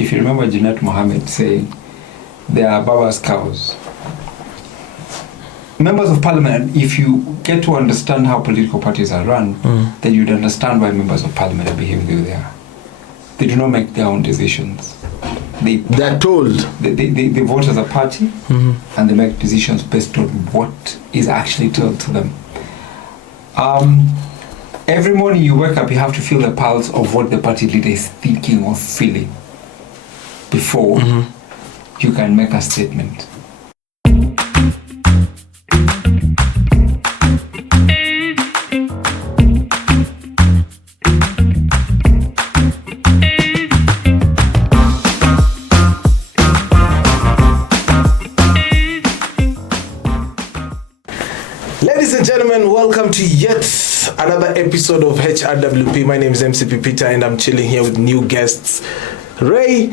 if you remember Junet Mohammed saying, they are Baba's cows. Members of parliament, if you get to understand how political parties are run, then you'd understand why members of parliament are behaving the way they are. They do not make their own decisions. They're told. They vote as a party, and they make decisions based on what is actually told to them. Every morning you wake up, you have to feel the pulse of what the party leader is thinking or feeling before you can make a statement. Ladies and gentlemen, welcome to yet another episode of HRWP. My name is MC Pipita and I'm chilling here with new guests, Ray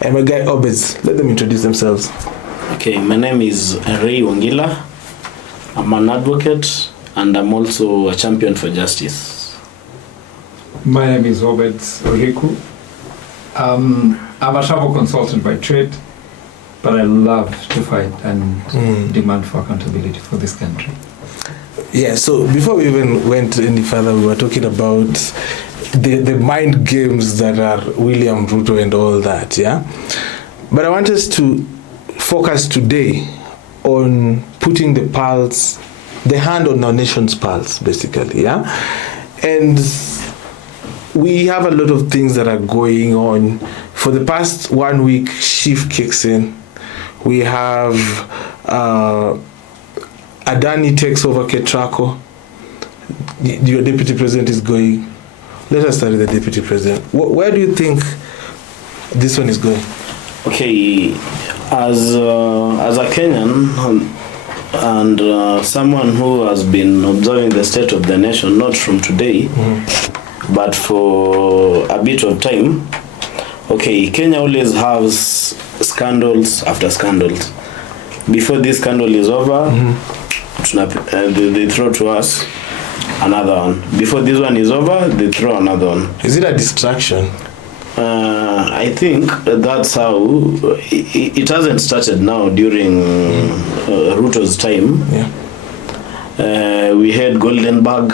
and my guy Obeds. Let them introduce themselves. Okay, my name is Ray Wangila. I'm an advocate and I'm also a champion for justice. My name is Obeds Oriku. I'm a travel consultant by trade, but I love to fight and demand for accountability for this country. Yeah, so before we even went any further, we were talking about the mind games that are William Ruto and all that, yeah? But I want us to focus today on putting the hand on our nation's pulse, basically, yeah? And we have a lot of things that are going on. For the past 1 week, shift kicks in. We have Adani takes over Ketrako. Your deputy president is going. Let us start with the deputy president. Where do you think this one is going? Okay, as a Kenyan and someone who has been observing the state of the nation, not from today, but for a bit of time. Okay, Kenya always has scandals after scandals. Before this scandal is over, they throw to us another one. Before this one is over, they throw another one. Is it a distraction? I think that's how it hasn't started now during Ruto's time. Yeah. We had Goldenberg.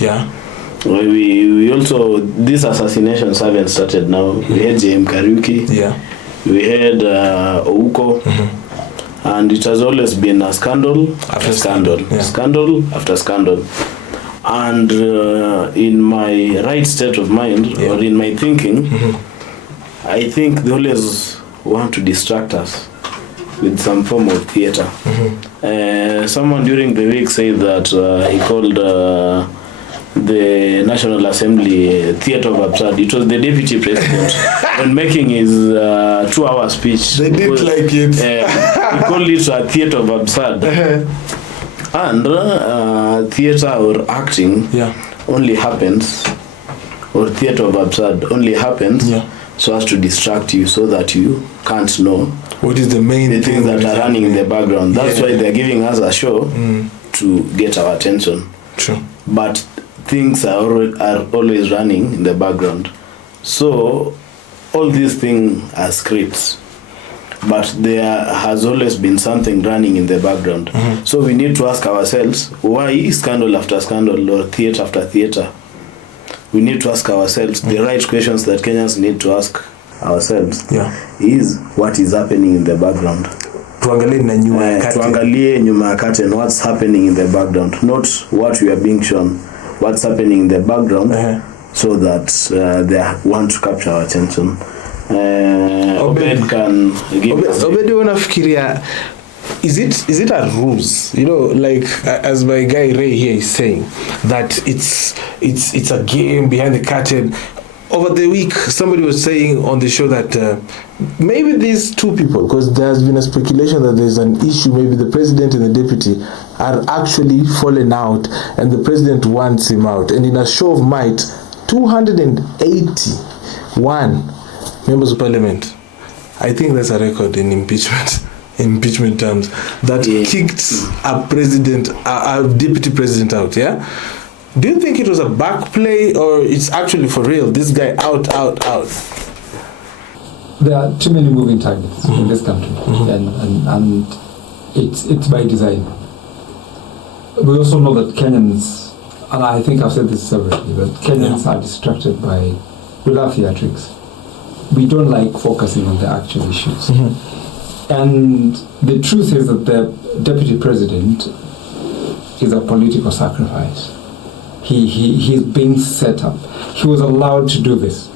Yeah. We also, these assassinations haven't started now. We had J.M. Kariuki. Yeah. We had Ouko. And it has always been a scandal after scandal. Yeah. Scandal after scandal. And in my right state of mind, or in my thinking, I think they always want to distract us with some form of theater. Someone during the week said that he called the National Assembly theater of absurd. It was the deputy president when making his 2-hour speech. They didn't like it. He called it a theater of absurd. And theater or acting only happens, or theater of absurd only happens so as to distract you, so that you can't know what is the main things that are running in the background. That's why they're giving us a show to get our attention. True. But things are always running in the background. So all these things are scripts, but there has always been something running in the background. So we need to ask ourselves, why scandal after scandal or theater after theater? We need to ask ourselves the right questions that Kenyans need to ask ourselves. Is what is happening in the background. Tuangalie nyuma ya curtain what's happening in the background, not what we are being shown. What's happening in the background, so that they want to capture our attention. Obed can give us. Obed, you wanna fikiria, is it a ruse? You know, like as my guy Ray here is saying, that it's a game behind the curtain. Over the week, somebody was saying on the show that maybe these two people, because there has been a speculation that there's an issue, maybe the president and the deputy are actually fallen out and the president wants him out. And in a show of might, 281 members of parliament, I think that's a record in impeachment terms, that kicked a deputy president out, yeah? Do you think it was a back play or it's actually for real? This guy out? there are too many moving targets in this country, and it's by design. We also know that Kenyans, and I think I've said this separately, that Kenyans are distracted by, we love theatrics. We don't like focusing on the actual issues. And the truth is that the deputy president is a political sacrifice. He's being set up. He was allowed to do this.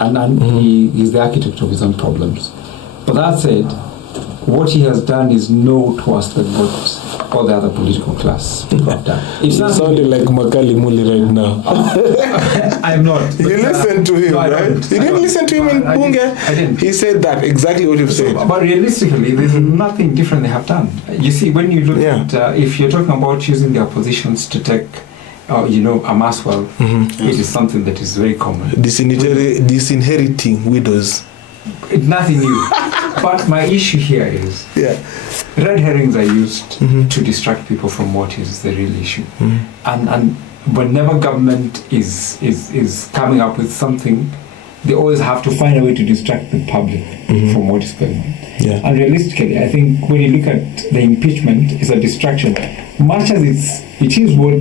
And he's the architect of his own problems. But that said, what he has done is no worse than what all the other political class people have done. It's not sounding like Makali Muli right now. I'm not. You listened to him, no, right? You didn't listen to him in Bunge? I didn't. He said that, exactly what you've said. But realistically, there's nothing different they have done. You see, when you look at, if you're talking about using their positions to take, amass wealth, it is something that is very common. Disinheriting widows. It's nothing new. But my issue here is red herrings are used to distract people from what is the real issue. And whenever government is coming up with something, they always have to find a way to distract the public from what is going on. And realistically, I think when you look at the impeachment, it's a distraction. Much as it is what,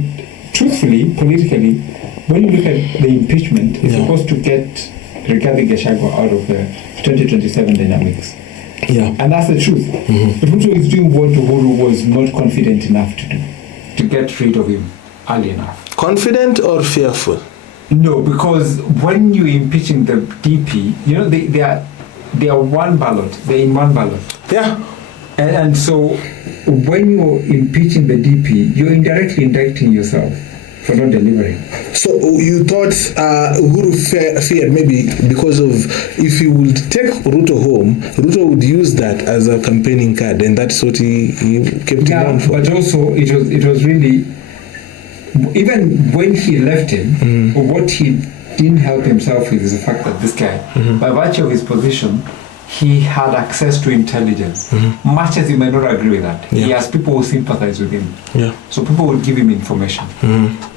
truthfully, politically, when you look at the impeachment, it's supposed to get Rigathi Gachagua out of the 2027 dynamics. And that's the truth. Ruto is doing what Uhuru was not confident enough to do, to get rid of him early enough. Confident or fearful? No, because when you're impeaching the DP, they are one ballot. They're in one ballot. And so when you're impeaching the DP, you're indirectly indicting yourself for not delivering. So you thought Uhuru feared maybe because of, if he would take Ruto home, Ruto would use that as a campaigning card, and that's what he kept him on for. But also it was really, even when he left him, what he didn't help himself with is the fact that this guy, by virtue of his position, he had access to intelligence. Much as you may not agree with that, he has people who sympathize with him. So people would give him information.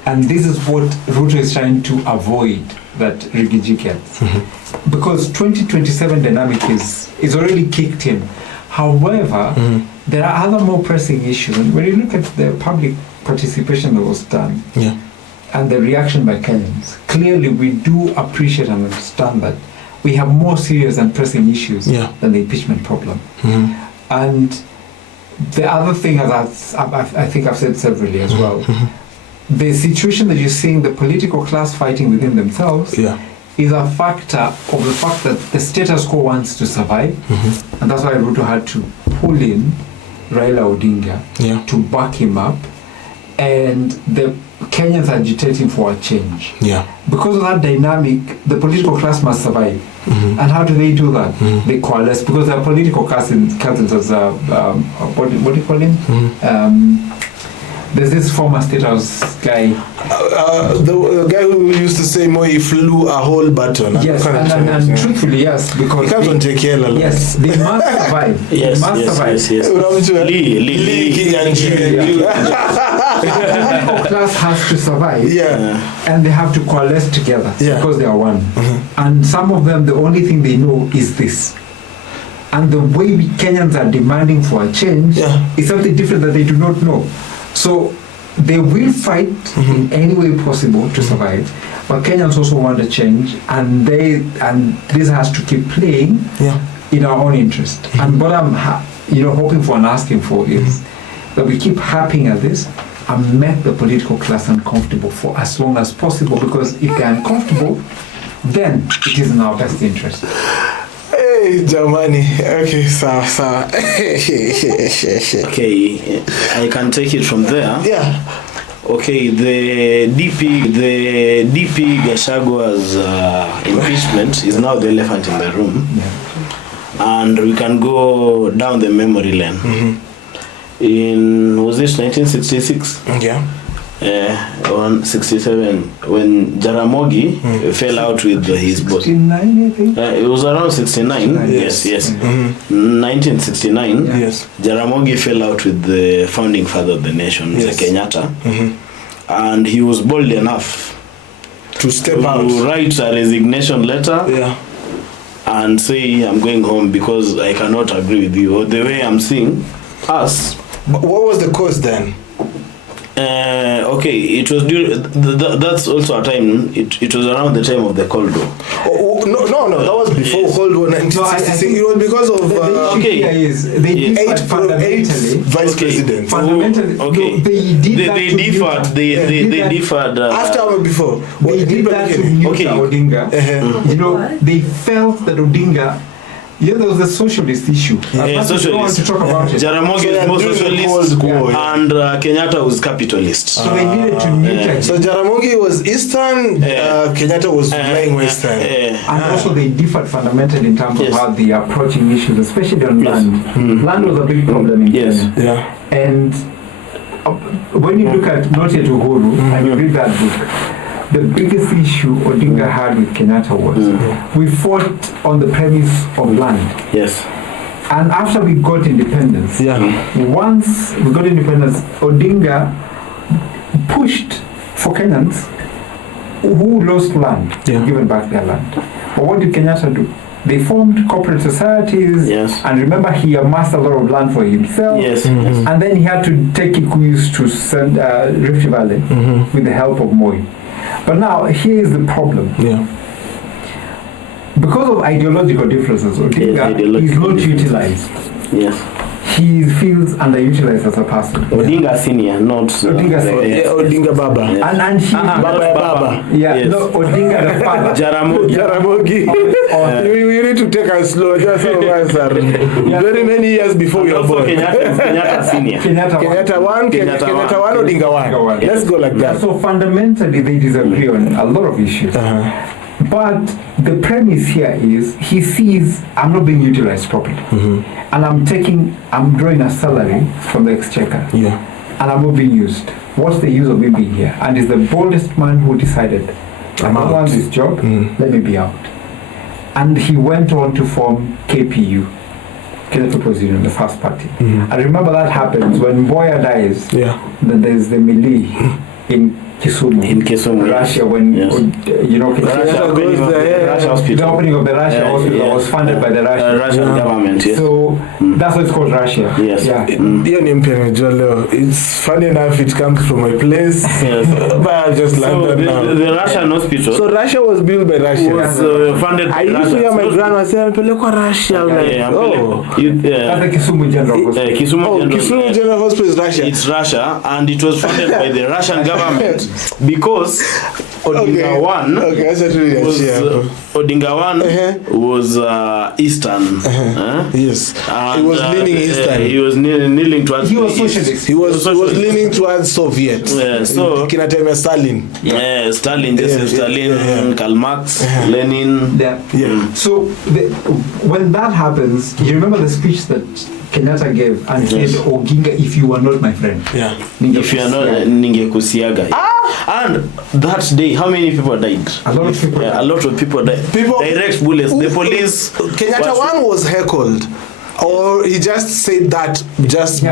And this is what Ruto is trying to avoid that Rigiji gets. Because 2027 dynamic is already kicked in. However, there are other more pressing issues. And when you look at the public participation that was done and the reaction by Kenyans, clearly we do appreciate and understand that we have more serious and pressing issues than the impeachment problem. And the other thing, as I think I've said severally as well, the situation that you're seeing, the political class fighting within themselves, is a factor of the fact that the status quo wants to survive. And that's why Ruto had to pull in Raila Odinga to back him up. And the Kenyans are agitating for a change. Because of that dynamic, the political class must survive. And how do they do that? They coalesce, because their political cousins as what do you call him? There's this former State House guy. The guy who used to say Moi flew a whole button. Yes, and truthfully, yes, because he comes on JKL a lot. Yes, they must survive. They must survive. Lee The political class has to survive. And they have to coalesce together because they are one. And some of them, the only thing they know is this. And the way Kenyans are demanding for a change is something different that they do not know. So they will fight in any way possible to survive, but Kenyans also want a change, and this has to keep playing in our own interest. And what I'm hoping for and asking for is that we keep harping at this and make the political class uncomfortable for as long as possible, because if they're uncomfortable, then it is in our best interest. Hey, Jamani. Okay, sawa. Okay, I can take it from there. Okay, the DP Gashagua's impeachment is now the elephant in the room, and we can go down the memory lane. Was this 1966? On 67, when Jaramogi fell out with his boss. 69, I think. It was around 69. Yes. 1969. Jaramogi fell out with the founding father of the nation, Kenyatta, and he was bold enough to step out, to write a resignation letter, and say I'm going home because I cannot agree with you, or the way I'm seeing us. But what was the cause then? Okay, it was that's also a time. It was around the time of the Cold War. No, that was before Cold War. 1966. It was because of they differed eight vice presidents. Fundamentally, They differed after or before. They did that to mute Odinga. You know, they felt that Odinga. Yeah, there was a socialist issue. Socialist. To talk about it. Jaramogi was more socialist, and Kenyatta was capitalist. So they needed to mute. So Jaramogi was Eastern, Kenyatta was playing Western. And also they differed fundamentally in terms of how they are approaching issues, especially on land. Land was a big problem in Kenya. Yeah. And when you look at Not Yet Uhuru and you read that book, the biggest issue Odinga had with Kenyatta was we fought on the premise of land. Yes. And after we got independence, once we got independence, Odinga pushed for Kenyans who lost land, given back their land. But what did Kenyatta do? They formed corporate societies, and remember he amassed a lot of land for himself, and then he had to take Kikuyus to Rift Valley with the help of Moi. But now, here is the problem. Because of ideological differences, Odinga is not utilized. Yes. He feels underutilized as a person. Odinga senior, not Odinga senior. Odinga Baba. And he Baba. No, Odinga the father. Jaramogi. We need to take us slow. Just some of us are very many years before you are born. Kenyatta senior. Kenyatta 1, Odinga 1. Let's go like that. So fundamentally, they disagree on a lot of issues. But the premise here is he sees I'm not being utilized properly, and I'm drawing a salary from the exchequer, and I'm not being used. What's the use of me being here? And he's the boldest man who decided I don't want this job. Let me be out. And he went on to form KPU, Kenya People's Union, the first party. I remember that happens when Mboya dies. Then there's the melee in Kisumu, Russia, when the opening of the Russia hospital was funded by the Russian government. So that's why it's called Russia. It's funny enough, it comes from my place, but I just landed now. The Russian hospital. So Russia was built by Russia. Was funded by I used to hear my grandma say, "Pelekwa Russia." That's the Kisumu General Hospital. Kisumu General Hospital is Russia. It's Russia, and it was funded by the Russian government. Because Odinga 1 was Eastern. Yes. He was leaning Eastern. He was leaning towards. He was socialist. He was leaning towards Soviet. So Kinatema Stalin. Stalin, Joseph Stalin, Karl Marx, Lenin. So when that happens, you remember the speech that Kenyatta gave and said, Oginga, if you are not my friend. If you are not, Ningekusiaga. And that day, how many people died? A lot of people. A lot of people died. Direct bullets. The police. Kenyatta 1 was heckled. Or he just said that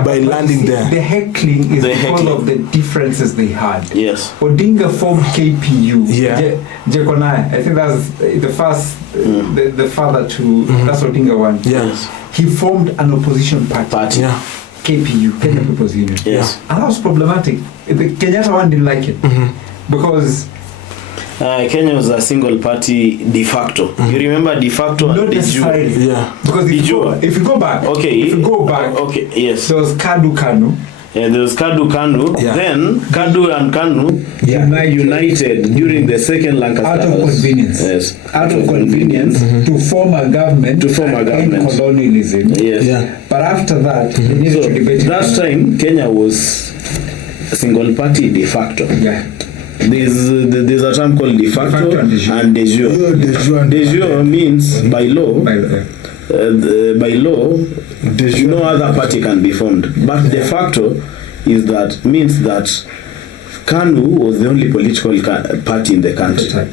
by landing there. The heckling is because of the differences they had. Yes. Odinga formed KPU. Jekonai. I think that's the first, the father to, that's Odinga 1. Yes. He formed an opposition party. KPU, Kenya People's Union. Yes. And that was problematic. The Kenyatta 1 didn't like it. Because Kenya was a single party de facto. You remember de facto and de jure? Because if you go back, there was Kanu. There was Kanu. Then Kadu and Kanu united during the second Lancaster. Out of convenience. Out of convenience to form a government. End colonialism. But after that, they needed to debate. That time, Kenya was single party de facto. There's a term called de facto and de jure. De jure means by law. By law, no other party can be formed. But de facto means that KANU was the only political party in the country.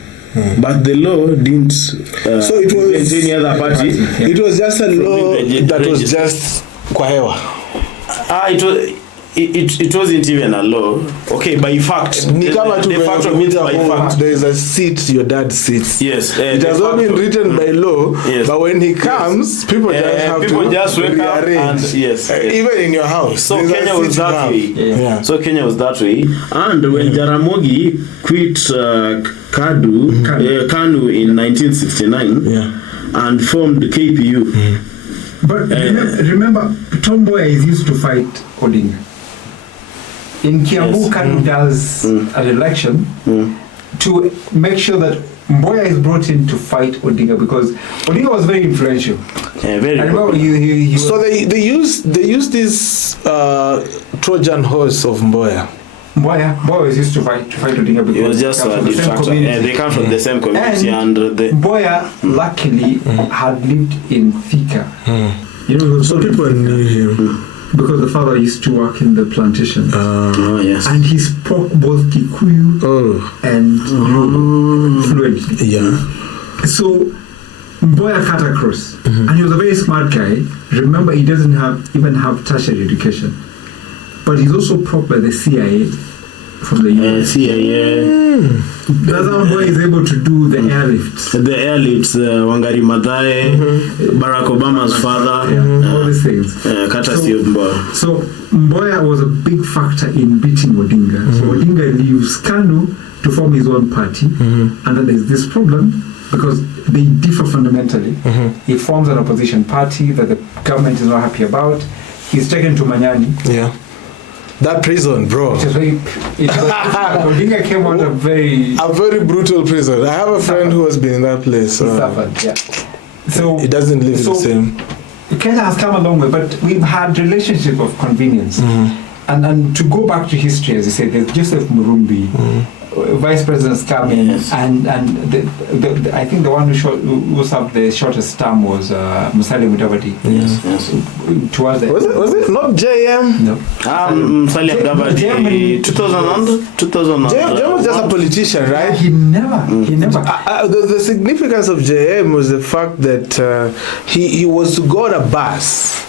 But the law didn't so it was any other party. It was just a law that was just kwa hewa. it wasn't even a law. Okay, by fact. Ni kama tu the fact of it by fact. there is a seat your dad sits. Yes. It has not been written by law, yes. But when he comes, people just have people to just wake up and yes. Even in your house. So Kenya was that way. Yeah. So Kenya was that way. And when Jaramogi quit KANU in 1969 and formed KPU. But remember, Tom Mboya is used to fight Odinga. In Kiambu, KANU does an election to make sure that Mboya is brought in to fight Odinga because Odinga was very influential. Yeah, very. I remember he so they used this Trojan horse of Mboya. Mboya was used to fight Odinga because it was just a distraction. They come from the same community and Mboya luckily had lived in Thika. You know, so people knew him. Because the father used to work in the plantation. Yes. And he spoke both Kikuyu and fluently. Yeah. So Mboya cut across. And he was a very smart guy. Remember, he doesn't even have tertiary education. But he's also propped by the CIA from the US. CIA. That's how Mboya is able to do the airlifts. The airlifts, Wangari Maathai, Barack Obama's father, all these things. courtesy of Mboya. So Mboya was a big factor in beating Odinga. So Odinga leaves KANU to form his own party, and then there's this problem because they differ fundamentally. He forms an opposition party that the government is not happy about. He's taken to Manyani. Yeah. That prison, bro. Odinga came out a very brutal prison. I have a friend who has been in that place. So it doesn't live the same. Kenya has come a long way, but we've had relationship of convenience. And to go back to history, as you said, there's Joseph Murumbi, vice presidents come in, and I think the one who served the shortest term was Musalia Mudavadi. Yes. Towards the was it not JM? No. Musalia Mudavadi. 2000. JM was just a politician, right? He never. The significance of JM was the fact that he was to go on a bus,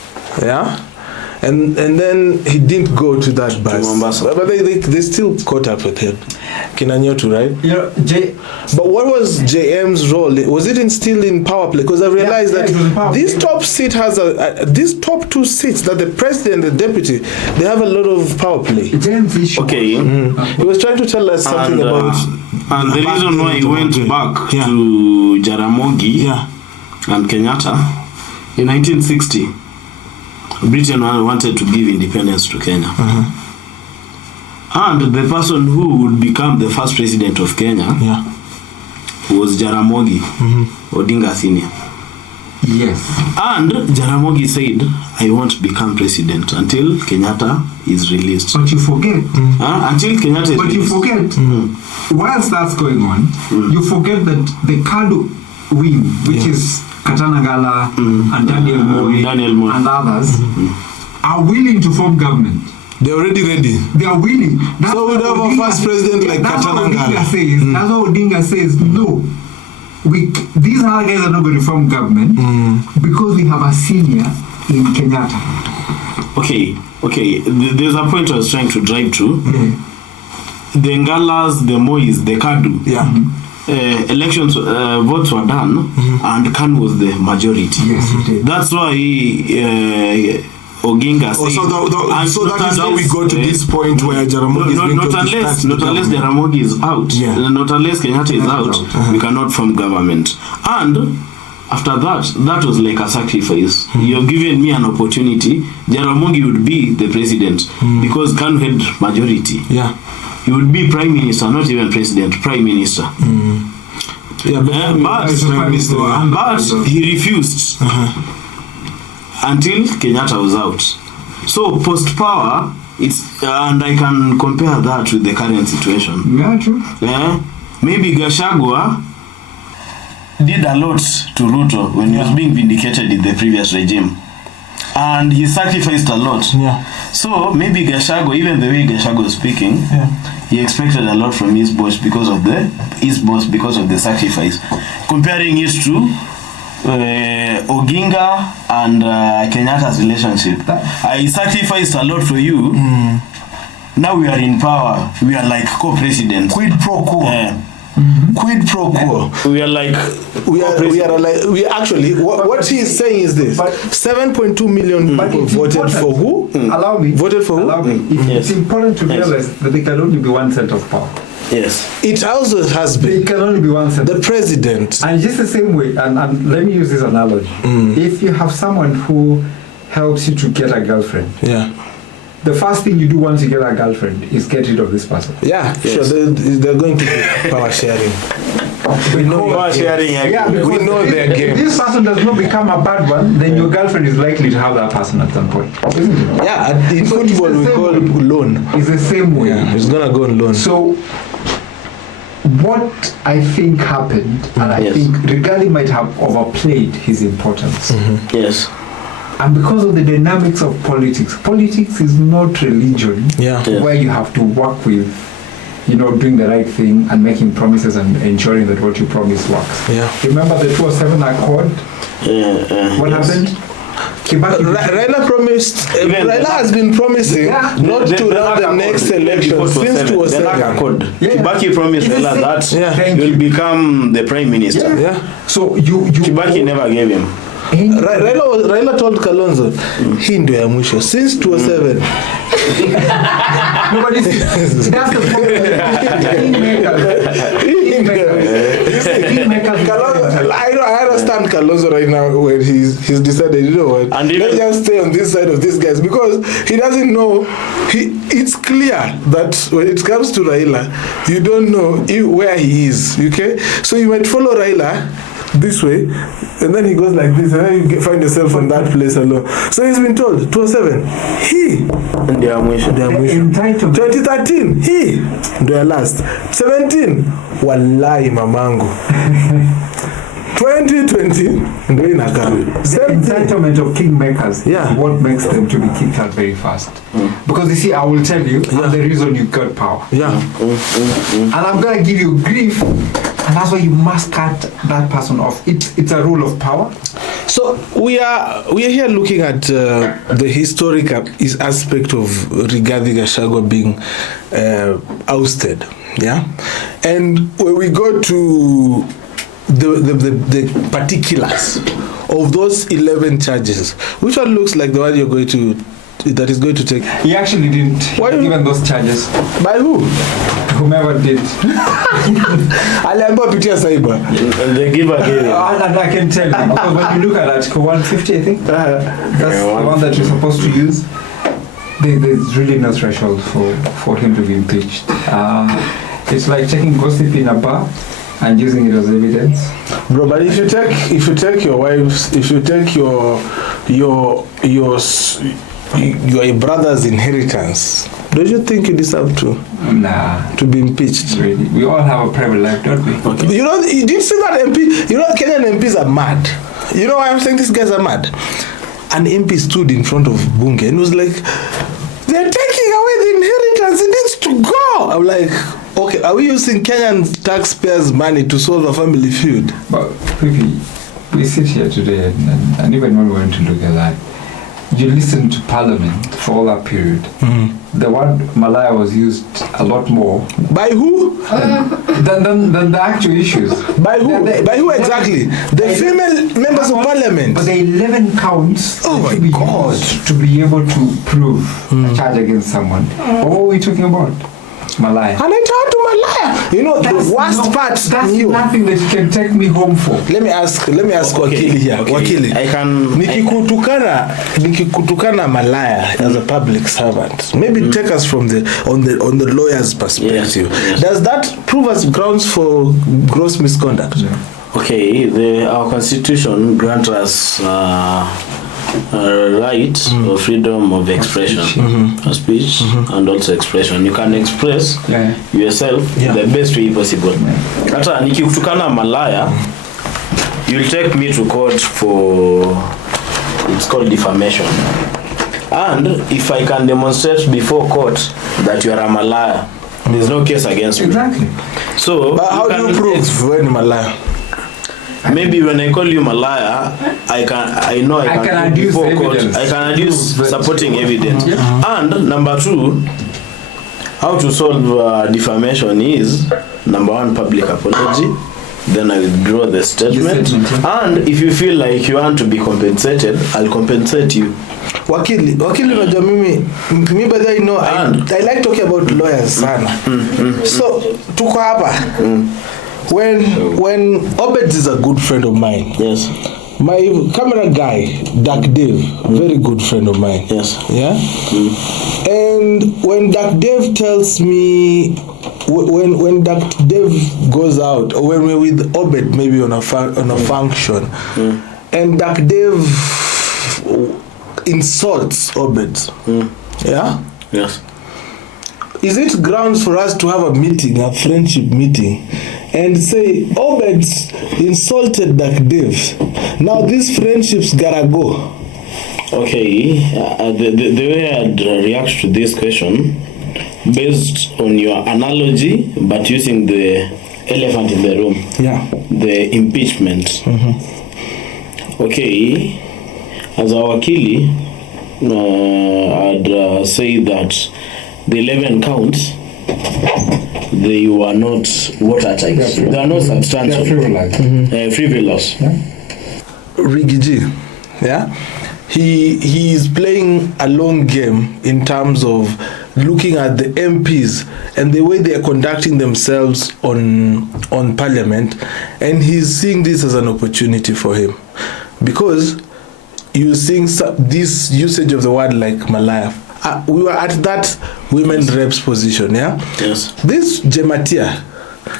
and then he didn't go to that bus, but they still caught up with him. Kinanyotu, right? But what was JM's role? Was it still in power play? Because I realized that this top seat has these top two seats, that the president and the deputy, they have a lot of power play. Okay. He was trying to tell us something about. And the reason why he went back to Jaramogi and Kenyatta in 1960. Britain wanted to give independence to Kenya. And the person who would become the first president of Kenya was Jaramogi Odinga Senior. Yes. And Jaramogi said, I won't become president until Kenyatta is released. But you forget. Until Kenyatta is released. You forget, whilst that's going on, you forget that the KANU wing, which is Katanagala and Daniel Moi and others, are willing to form government. They're already ready. They are willing. So we have a first president like Katanagala. That's what Odinga says. No. These other guys are not going to form government because we have a senior in Kenyatta. Okay. There's a point I was trying to drive to. The Ngalas, the Mois, the Kadu. Elections, votes were done, and KANU was the majority. Yes, it did. That's why Oginga said. So that is how we go to this point where Jaramogi is going not unless Jaramogi is out, not unless Kenyatta is out, we cannot form government. And after that was like a sacrifice. You've given me an opportunity. Jaramogi would be the president because KANU had majority. He would be prime minister, not even president, prime minister. But he refused until Kenyatta was out. So post-power, and I can compare that with the current situation. Maybe Gachagua did a lot to Ruto when he was being vindicated in the previous regime. And he sacrificed a lot. So maybe Gachagua, even the way Gachagua was speaking, he expected a lot from his boss because of the sacrifice. Comparing it to Oginga and Kenyatta's relationship. I sacrificed a lot for you. Now we are in power. We are like co-presidents. Quid pro quo. Quid pro quo. We are like we actually what he is saying is this: 7.2 million people voted for who? Allow me. Voted for Allow who? me. It's important to realize that there can only be one center of power. Yes. It also has been. There can only be one center. The president. And just the same way, and let me use this analogy. If you have someone who helps you to get a girlfriend, the first thing you do once you get a girlfriend is get rid of this person. Yeah, sure. They're going to be power sharing. We know power sharing. Yeah, we know their game. If this person does not become a bad one, then your girlfriend is likely to have that person at some point, isn't it? Yeah, in football we call loan. It's the same way. Yeah, it's gonna go on loan. So, what I think happened, and I think Rigathi might have overplayed his importance. Yes. And because of the dynamics of politics is not religion where you have to work with, doing the right thing and making promises and ensuring that what you promise works. Yeah. Remember the 2007 Accord? What happened? Raila promised. Raila has been promising not to run the next election since 2007. Kibaki promised Raila that he will become the prime minister. So Kibaki never gave him. Raila told Kalonzo, hii ndio ya mwisho since 2007. Nobody that's the problem. I understand Kalonzo right now when he's decided, you know what, and let's just stay on this side of these guys because he doesn't know. It's clear that when it comes to Raila, you don't know where he is. Okay, so you might follow Raila this way, and then he goes like this, and then you find yourself on that place alone. So he's been told 2007 he ndio mwisho 2013 he ndio last 17 wallahi mamangu 2020 ndio inakaa. The entitlement of kingmakers is what makes them to be kicked out very fast. Because you see, I will tell you the reason you got power. And I'm going to give you grief, and that's why you must cut that person off. It's a rule of power. So we are here looking at the historic aspect of Rigathi Gachagua being ousted, and when we go to the particulars of those 11 charges, which one looks like the one that is going to take? He actually didn't. Why given those charges? By who? Whomever did. Aliambiwa pitia cyber. The giver gave it. And I can tell you, because when you look at Article 150, I think, that's the one that you're supposed to use. There's really no threshold for him to be impeached. It's like taking gossip in a bar and using it as evidence. Bro, but if you take your wives, if you take your brother's inheritance, don't you think you deserve to to be impeached? Really, we all have a private life, don't we? Okay. You did see that MP? Kenyan MPs are mad. You know why I'm saying these guys are mad? An MP stood in front of Bunge and was like, they're taking away the inheritance, it needs to go. I'm like, okay, are we using Kenyan taxpayers' money to solve a family feud? But Pipi, we sit here today, and even when we went to look at that, you listen to Parliament for all that period. The word Malaya was used a lot more. By who? Than the actual issues. By who? By who exactly? The female members of Parliament. But the 11 counts oh my God. To be able to prove a charge against someone. What were we talking about? Malaya. And I talked to Malaya. The worst part. That's nothing that you can take me home for. Let me ask Wakili here. Okay. Wakili. I can. Nikikutukana Malaya as a public servant. Maybe take us from on the lawyer's perspective. Yes. Does that prove as grounds for gross misconduct? Yeah. Okay. Our constitution grants us right of freedom of expression, of speech, and also expression. You can express yourself the best way possible. Hata nikikutukana Malaya, you'll take me to court for, it's called defamation. And if I can demonstrate before court that you are a Malaya, there's no case against me. Exactly. So, but how do you prove when Malaya? Maybe when I call you malaya, I can adduce before court, evidence. I can adduce Prove that. supporting evidence. Yep. And number two, how to solve defamation is number one, public apology. Then I withdraw the statement. And if you feel like you want to be compensated, I'll compensate you. Wakili unajua mimi by the way, I like talking about lawyers sana. So tuko hapa. When Obeds is a good friend of mine. Yes. My camera guy, Dark Dave, very good friend of mine. Yes. Yeah. And when Dark Dave tells me, when Dark Dave goes out, or when we're with Obed, maybe on a function, and Dark Dave insults Obed, yeah. Yes. Is it grounds for us to have a meeting, a friendship meeting, and say, Obed insulted Dark Dave. Now this friendship's gotta go. Okay, the way I'd react to this question, based on your analogy, but using the elephant in the room, the impeachment. Okay, as a wakili, I'd say that the 11 counts, they were not watertight. They are not substantial. They're Frivolous. Rigiji, yeah, he is playing a long game in terms of looking at the MPs and the way they are conducting themselves on parliament, and he's seeing this as an opportunity for him, because you're seeing this usage of the word like malaya. We were at that women reps position, yeah? Yes. This Jematia,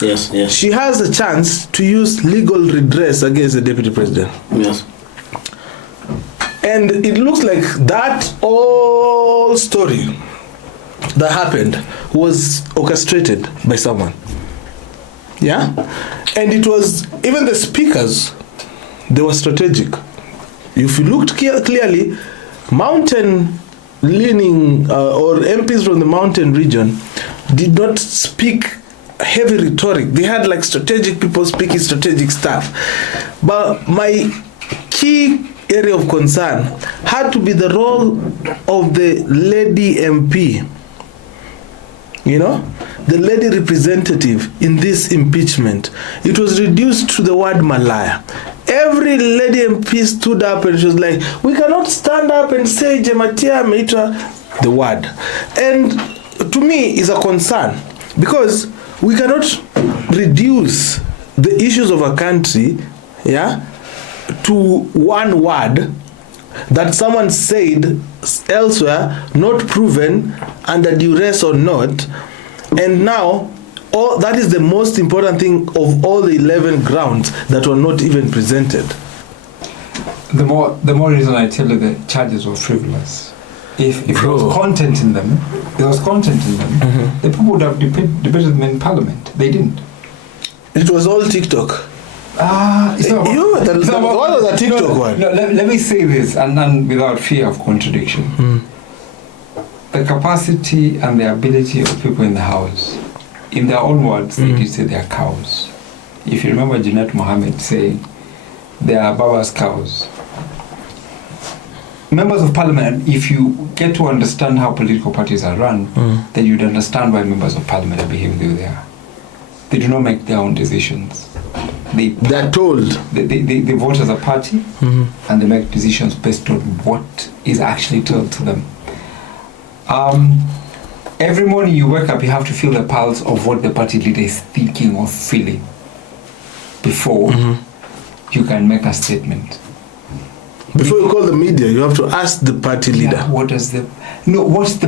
yes, she has a chance to use legal redress against the deputy president. Yes. And it looks like that whole story that happened was orchestrated by someone. Yeah? And it was, even the speakers, they were strategic. If you looked clearly, mountain leaning or MPs from the mountain region did not speak heavy rhetoric. They had like strategic people speaking strategic stuff. But my key area of concern had to be the role of the lady MP, you know, the lady representative in this impeachment. It was reduced to the word malaya. Every lady MP stood up and she was like, we cannot stand up and say Jematia ameitwa the word. And to me is a concern, because we cannot reduce the issues of a country, yeah, to one word that someone said elsewhere, not proven, under duress or not, and now that is the most important thing of all the 11 grounds that were not even presented. The more reason I tell you the charges were frivolous. If there was content in them, the people would have debated them in Parliament. They didn't. It was all TikTok. It's not about, what was the TikTok one? No, let me say this, and without fear of contradiction. The capacity and the ability of people in the House, in their own words, they did say they are cows. If you remember Jeanette Mohammed saying, they are Baba's cows. Members of Parliament, if you get to understand how political parties are run, then you'd understand why members of Parliament are behaving the way they are. They do not make their own decisions. They're told. They vote as a party, and they make decisions based on what is actually told to them. Every morning you wake up, you have to feel the pulse of what the party leader is thinking or feeling before you can make a statement. Before you call the media, you have to ask the party leader. What's the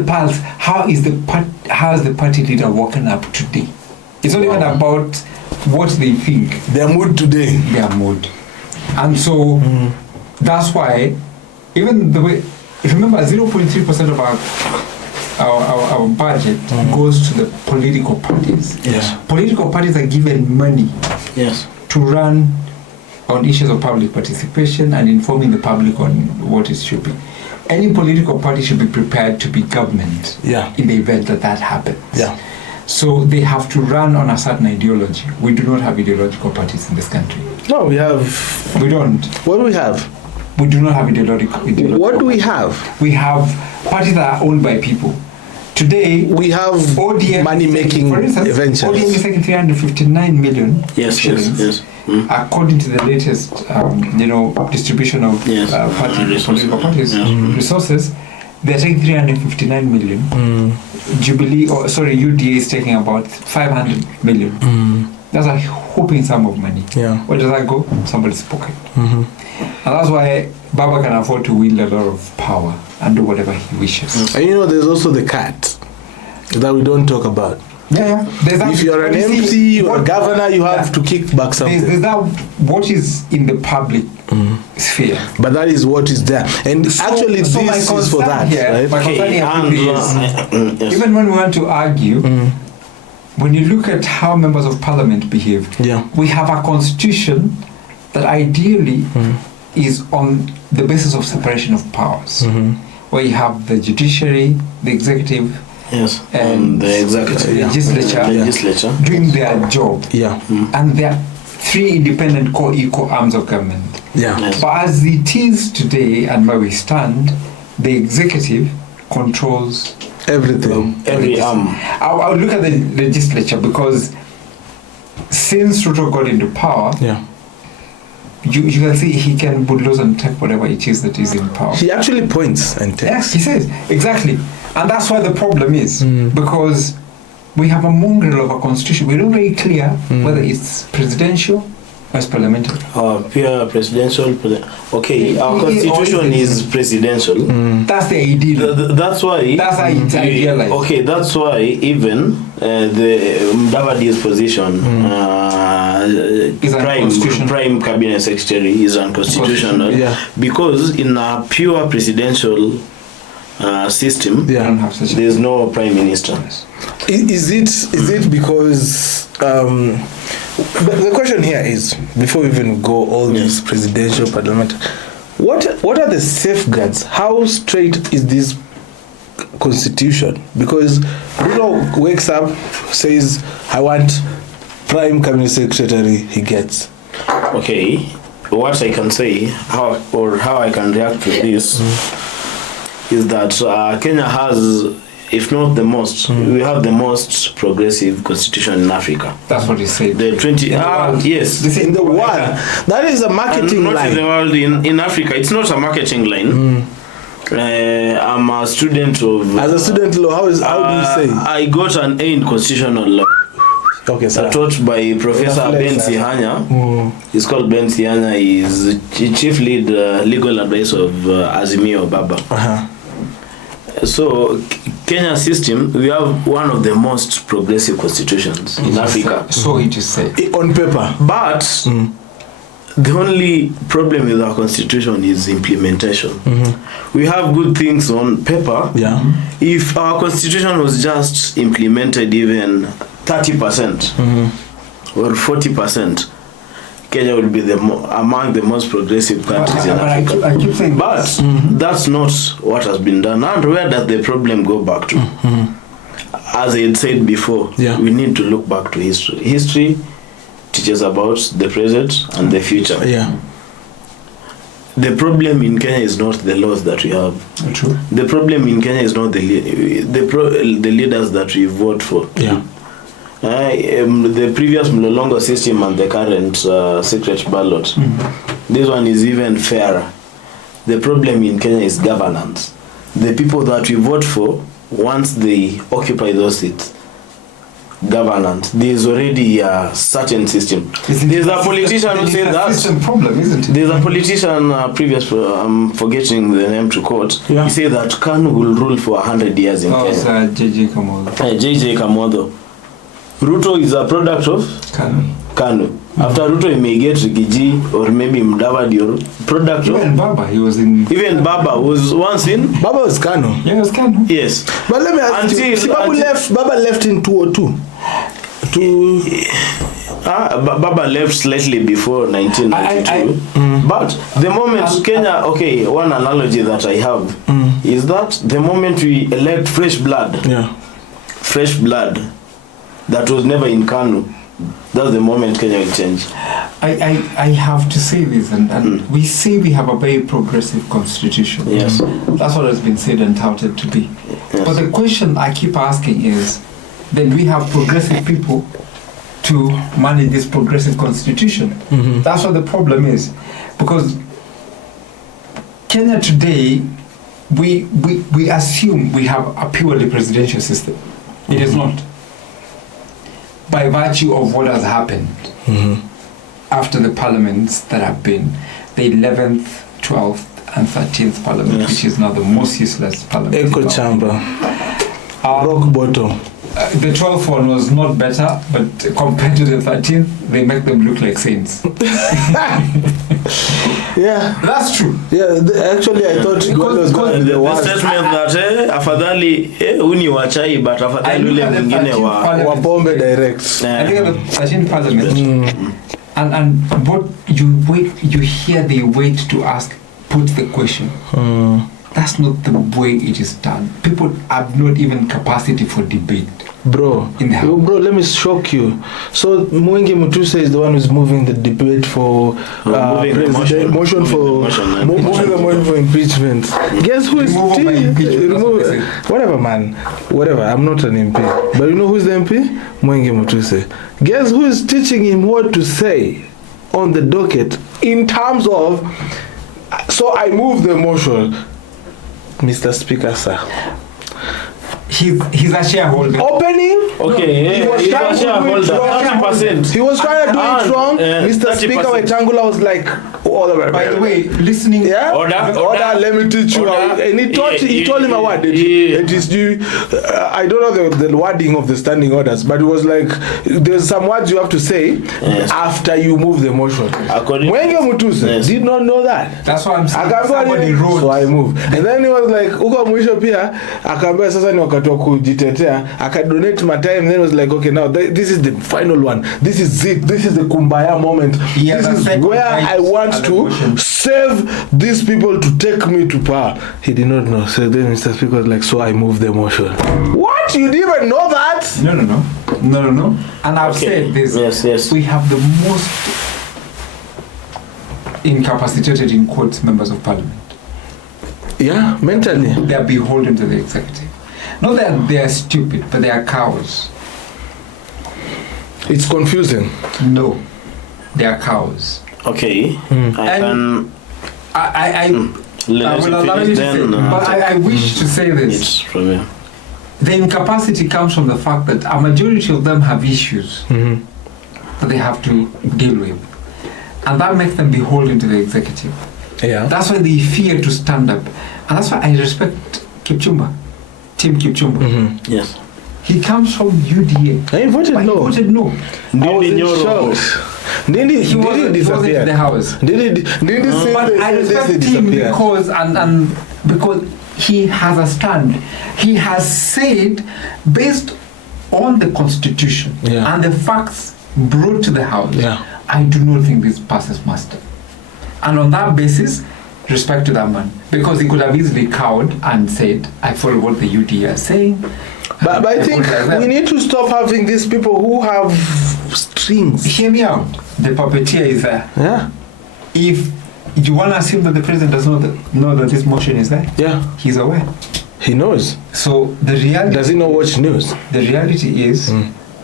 pulse? How is the party leader woken up today? It's not even about what they think. Their mood today. Their mood. And so that's why, even the way, if you remember, 0.3% of our budget goes to the political parties. Yes. Political parties are given money to run on issues of public participation and informing the public on what it should be. Any political party should be prepared to be government in the event that happens. So they have to run on a certain ideology. We do not have ideological parties in this country. No, we have. We don't. What do we have? We do not have ideological. What do we have? We have parties that are owned by people. Today, we have ODM money-making ventures. ODM is taking 359 million shillings. Yes. According to the latest, distribution of political parties resources. They're taking 359 million. UDA is taking about 500 million. That's a whopping sum of money. Yeah. Where does that go? Somebody's pocket. And that's why Baba can afford to wield a lot of power and do whatever he wishes. And there's also the cat that we don't talk about. Yeah. If you're an MC or a governor, you have to kick back something. There's that what is in the public sphere. But that is what is there. And actually, this is for that. Right? My concern here is, even when we want to argue, when you look at how members of parliament behave, we have a constitution that ideally is on the basis of separation of powers, where you have the judiciary, the executive, and the executive, legislature doing their job. And there are three independent co-equal arms of government. But as it is today and where we stand, the executive controls everything. Every arm. I would look at the legislature because since Ruto got into power, you can see he can bulldoze and take whatever it is that is in power. He actually points and takes. Yes, he says. Exactly. And that's why the problem is, because we have a mongrel of a constitution. We're not very clear whether it's presidential or it's parliamentary. Pure presidential. Okay, our constitution is presidential. That's the ideal. That's why. That's how it's idealized. Okay, that's why even the Mudavadi's position, prime cabinet secretary, is unconstitutional because in a pure presidential system, there's no prime minister. Is it because the question here is, before we even go all this presidential parliament, what are the safeguards? How straight is this constitution? Because Ruto wakes up, says, I want prime cabinet secretary, he gets. Okay, what I can say, how I can react to this is that Kenya has, if not the most, we have the most progressive constitution in Africa. That's what he said. The 20 yes. This in the world. That is a marketing not line. In the world, in Africa, it's not a marketing line. I'm a student of. As a student law, how do you say? I got an A in constitutional law. Okay, sir. Taught by Professor Ben Sihanya. He's called Ben Sihanya. He's chief lead legal advisor of Azimio Baba. So, Kenya system, we have one of the most progressive constitutions in Africa. So it is said. On paper. But the only problem with our constitution is implementation. We have good things on paper. If our constitution was just implemented even 30% or 40%, Kenya would be among the most progressive countries in Africa. I keep saying that's not what has been done. And where does the problem go back to? As I had said before, we need to look back to history. History teaches about the present and the future. The problem in Kenya is not the laws that we have. True. The problem in Kenya is not the leaders that we vote for. The previous Mlolongo system and the current secret ballot, this one is even fairer. The problem in Kenya is governance. The people that we vote for, once they occupy those seats, governance. There's already a certain system. There's a politician who said that. It's a problem, isn't it? There's a politician, I'm forgetting the name to quote. He said that Kanu will rule for 100 years in Kenya. Oh, JJ Kamodo. JJ Kamodo. Ruto is a product of Kanu. After Ruto, he may get Rigiji or maybe Mudavadi or product even of... Baba, he was in... Even Baba was once in... Baba was Kanu. Yeah, he was Kanu. Yes. But let me ask you, Baba left in 2002. Baba left slightly before 1992. But the moment Kenya... Okay, one analogy that I have is that the moment we elect fresh blood, that was never in Kanu, that's the moment Kenya will change. I have to say this, and we say we have a very progressive constitution. Yes. That's what has been said and touted to be. Yes. But the question I keep asking is, then we have progressive people to manage this progressive constitution. That's what the problem is. Because Kenya today, we assume we have a purely presidential system. It is not. By virtue of what has happened after the parliaments that have been, the 11th, 12th, and 13th parliament, which is now the most useless parliament. Echo chamber. Rock bottom. The 12th one was not better, but compared to the 13th, they make them look like saints. Yeah, that's true. Yeah, actually, I thought God was going to be the worst. The statement that afadhali uni wa chai, but afadhali ule mwingine wa pombe direct. I think the 13th parliament, and what you hear they wait to ask, put the question. That's not the way it is done. People have not even capacity for debate. Bro, let me shock you. So Mwenge Mutuse is the one who's moving the debate for motion for impeachment. Guess who is whatever, man. Whatever. I'm not an MP. But you know who's the MP? Mwenge Mutuse. Guess who is teaching him what to say on the docket in terms of, so I move the motion. Mr. Speaker, sir. He's a shareholder. Opening? Okay, he was trying to do it wrong. 30%. He was trying to do it wrong. Mr. 30%. Speaker Wetangula was like, by the way, listening. Yeah? Order, let me teach you. And he told him a word. I don't know the wording of the standing orders, but it was like, there's some words you have to say after you move the motion. Mwenge Mutuse did not know that. That's why I'm saying somebody wrote. So I moved. And then he was like, uko mwisho pia, akaambia sasa ni wakati wa kujitetea, akadonate my time, then it was like, okay, now this is the final one. This is it. This is the kumbaya moment. This is where I want to save these people to take me to power. He did not know. So then Mr. Speaker was like, so I moved the motion. What? You didn't even know that? No. And I've said this. Yes. We have the most incapacitated, in quotes, members of parliament. Yeah, mentally. They are beholden to the executive. Not that they are stupid, but they are cows. It's confusing. No, they are cows. Okay. I will allow you to say, but I wish to say this. The incapacity comes from the fact that a majority of them have issues that they have to deal with. And that makes them beholden to the executive. Yeah. That's why they fear to stand up. And that's why I respect Kipchumba, Tim Kipchumba. Yes. He comes from UDA. He voted no. He voted no. I was in shock. Did he disappear? In the house. Did he say but I respect him because because he has a stand. He has said, based on the constitution and the facts brought to the house, I do not think this passes muster. And on that basis, respect to that man, because he could have easily cowed and said, I follow what the UDA are saying. But I think we need to stop having these people who have strings. Hear me out. The puppeteer is there. Yeah. If you want to assume that the president does not know that this motion is there, he's aware. He knows. So the reality... Does he not watch news? The reality is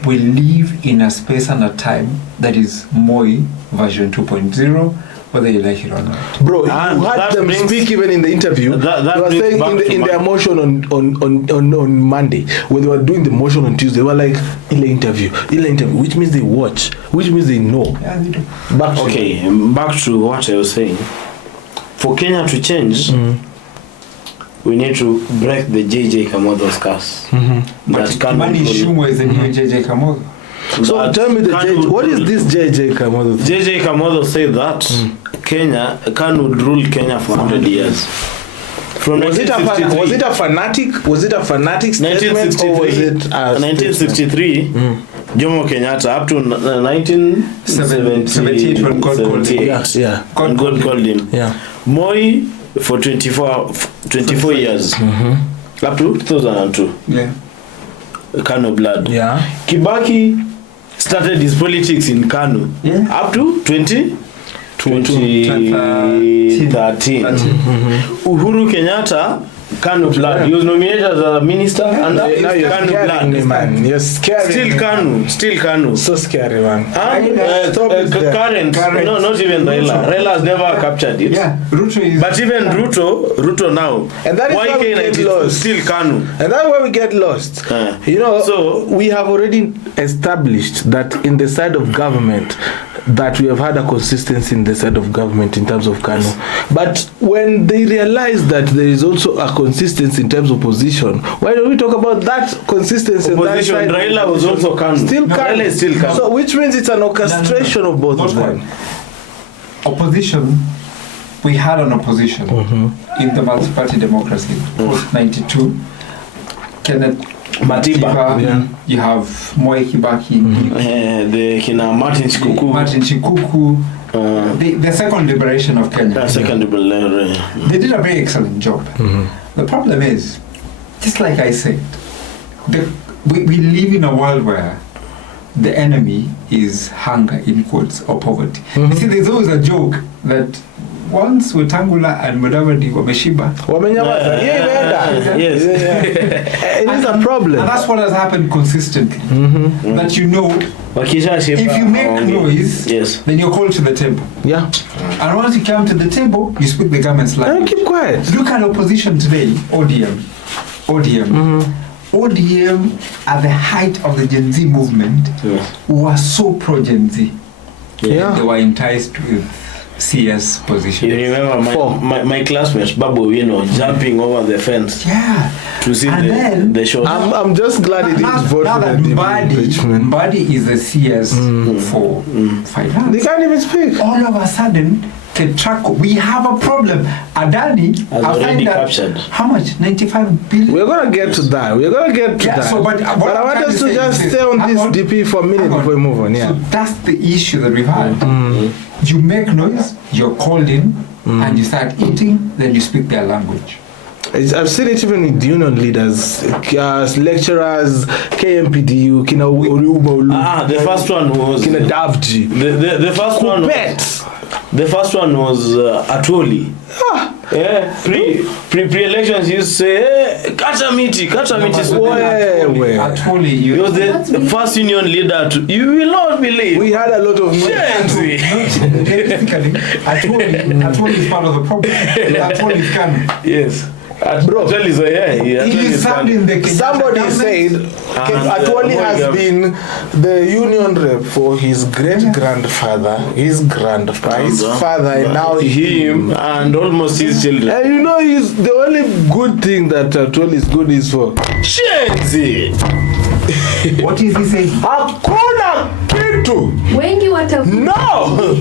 we live in a space and a time that is Moi version 2.0, whether you like it or not. Bro, you had them speak even in the interview. They were saying in their motion on Monday, when they were doing the motion on Tuesday, they were like, ile interview, which means they watch, which means they know. Yeah, they do. Back to what I was saying. For Kenya to change, we need to break the JJ Kamodo's curse. But Kimani Ichung'wah is the new JJ Kamodo. So tell me what is this JJ Kamodo thing? JJ Kamodo said that Kenya would rule Kenya for 100 years. From was it a fanatic statement, or was it 1963 Jomo Kenyatta up to 1978 when God called him. God called him. Moi for 24 years up to 2002. Kano blood. Yeah. Kibaki started his politics in Kanu up to 2013. Uhuru Kenyatta, Kanu blood. He was nominated as a minister and now you're Kanu blood. Me, man. You're scary. Still Kanu. So scary, man. Current. No, not even Raila. Raila has never captured it. Yeah, Ruto is. But even Ruto now. And that is why we get lost. Still Kanu. And that's why we get lost. You know, so we have already established that in the side of government, that we have had a consistency in the side of government in terms of Kanu. But when they realize that there is also a consistency in terms of position, why don't we talk about that consistency? Opposition, that Raila was also Kanu. Still Kanu. Raila is still Kanu. So which means it's an orchestration of both of them. Opposition, we had an opposition in the multi-party democracy post-92. Kenneth Matiba, you have Moi Kibaki, the Kina Martin Chikuku, the second liberation of Kenya. They did a very excellent job. The problem is, just like I said, we live in a world where the enemy is hunger, in quotes, or poverty. You see, there's always a joke that once Wetangula and Mudavadi wameshiba. Yes. It is a problem. And that's what has happened consistently. That you know, if you make noise, then you're called to the table. Yeah. And once you come to the table, you speak the government's language. Keep quiet. Look at opposition today, ODM. ODM at the height of the Gen Z movement were so pro-Gen Z. They were enticed with CS position. You remember my classmates, Babu, jumping over the fence. Yeah. To see the show. I'm just glad it didn't vote for the impeachment. Mbadi is a CS for 5 months. They can't even speak. All of a sudden, Ketrako, we have a problem. Adani has already captured. How much? 95 billion? We're going to get to that. So, but I want us to just stay on this DP for a minute before we move on. So that's the issue that we've had. You make noise, you're called in, and you start eating, then you speak their language. I've seen it even with union leaders, lecturers, KMPDU, Kina Ulu. The first one was Kina Davji. The first one. The first one was Atwoli. Pre-elections, you say, Katamiti. Atwoli, he was the first union leader. You will not believe. We had a lot of Realistically, Atwoli is part of the problem. Atwoli is Kanu. Yes. Bro, he is in the somebody said Atwoli has been the union rep for his great-grandfather, his grandfather, his father, and now him, and almost his children. And you know, he's the only good thing that Atwoli is good is for Shenzi. What is he saying? Hakuna kitu. Wengi watavu. No!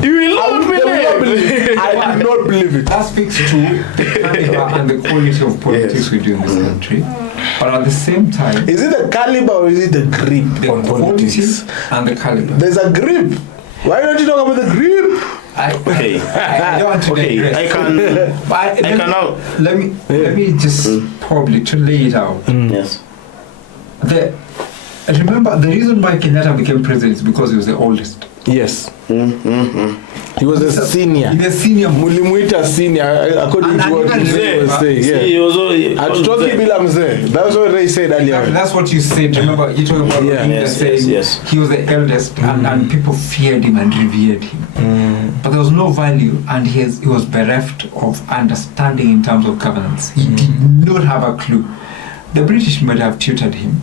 You will not believe. I will not believe it. That speaks to the caliber and the quality of politics we do in this country. But at the same time... Is it the caliber or is it the grip on politics? And the caliber. There's a grip. Why don't you talk about the grip? I don't want to digress. Let me just probably to lay it out. Yes. Remember, the reason why Kenyatta became president is because he was the oldest. Yes. He was a senior. The senior. Mulimuita senior, according to what Ray was saying. He was Atutoki bila mzee. That's what Ray said earlier. That's what you said. Remember, you talked about saying he was the eldest, and people feared him and revered him. But there was no value, and he was bereft of understanding in terms of governance. He did not have a clue. The British might have tutored him,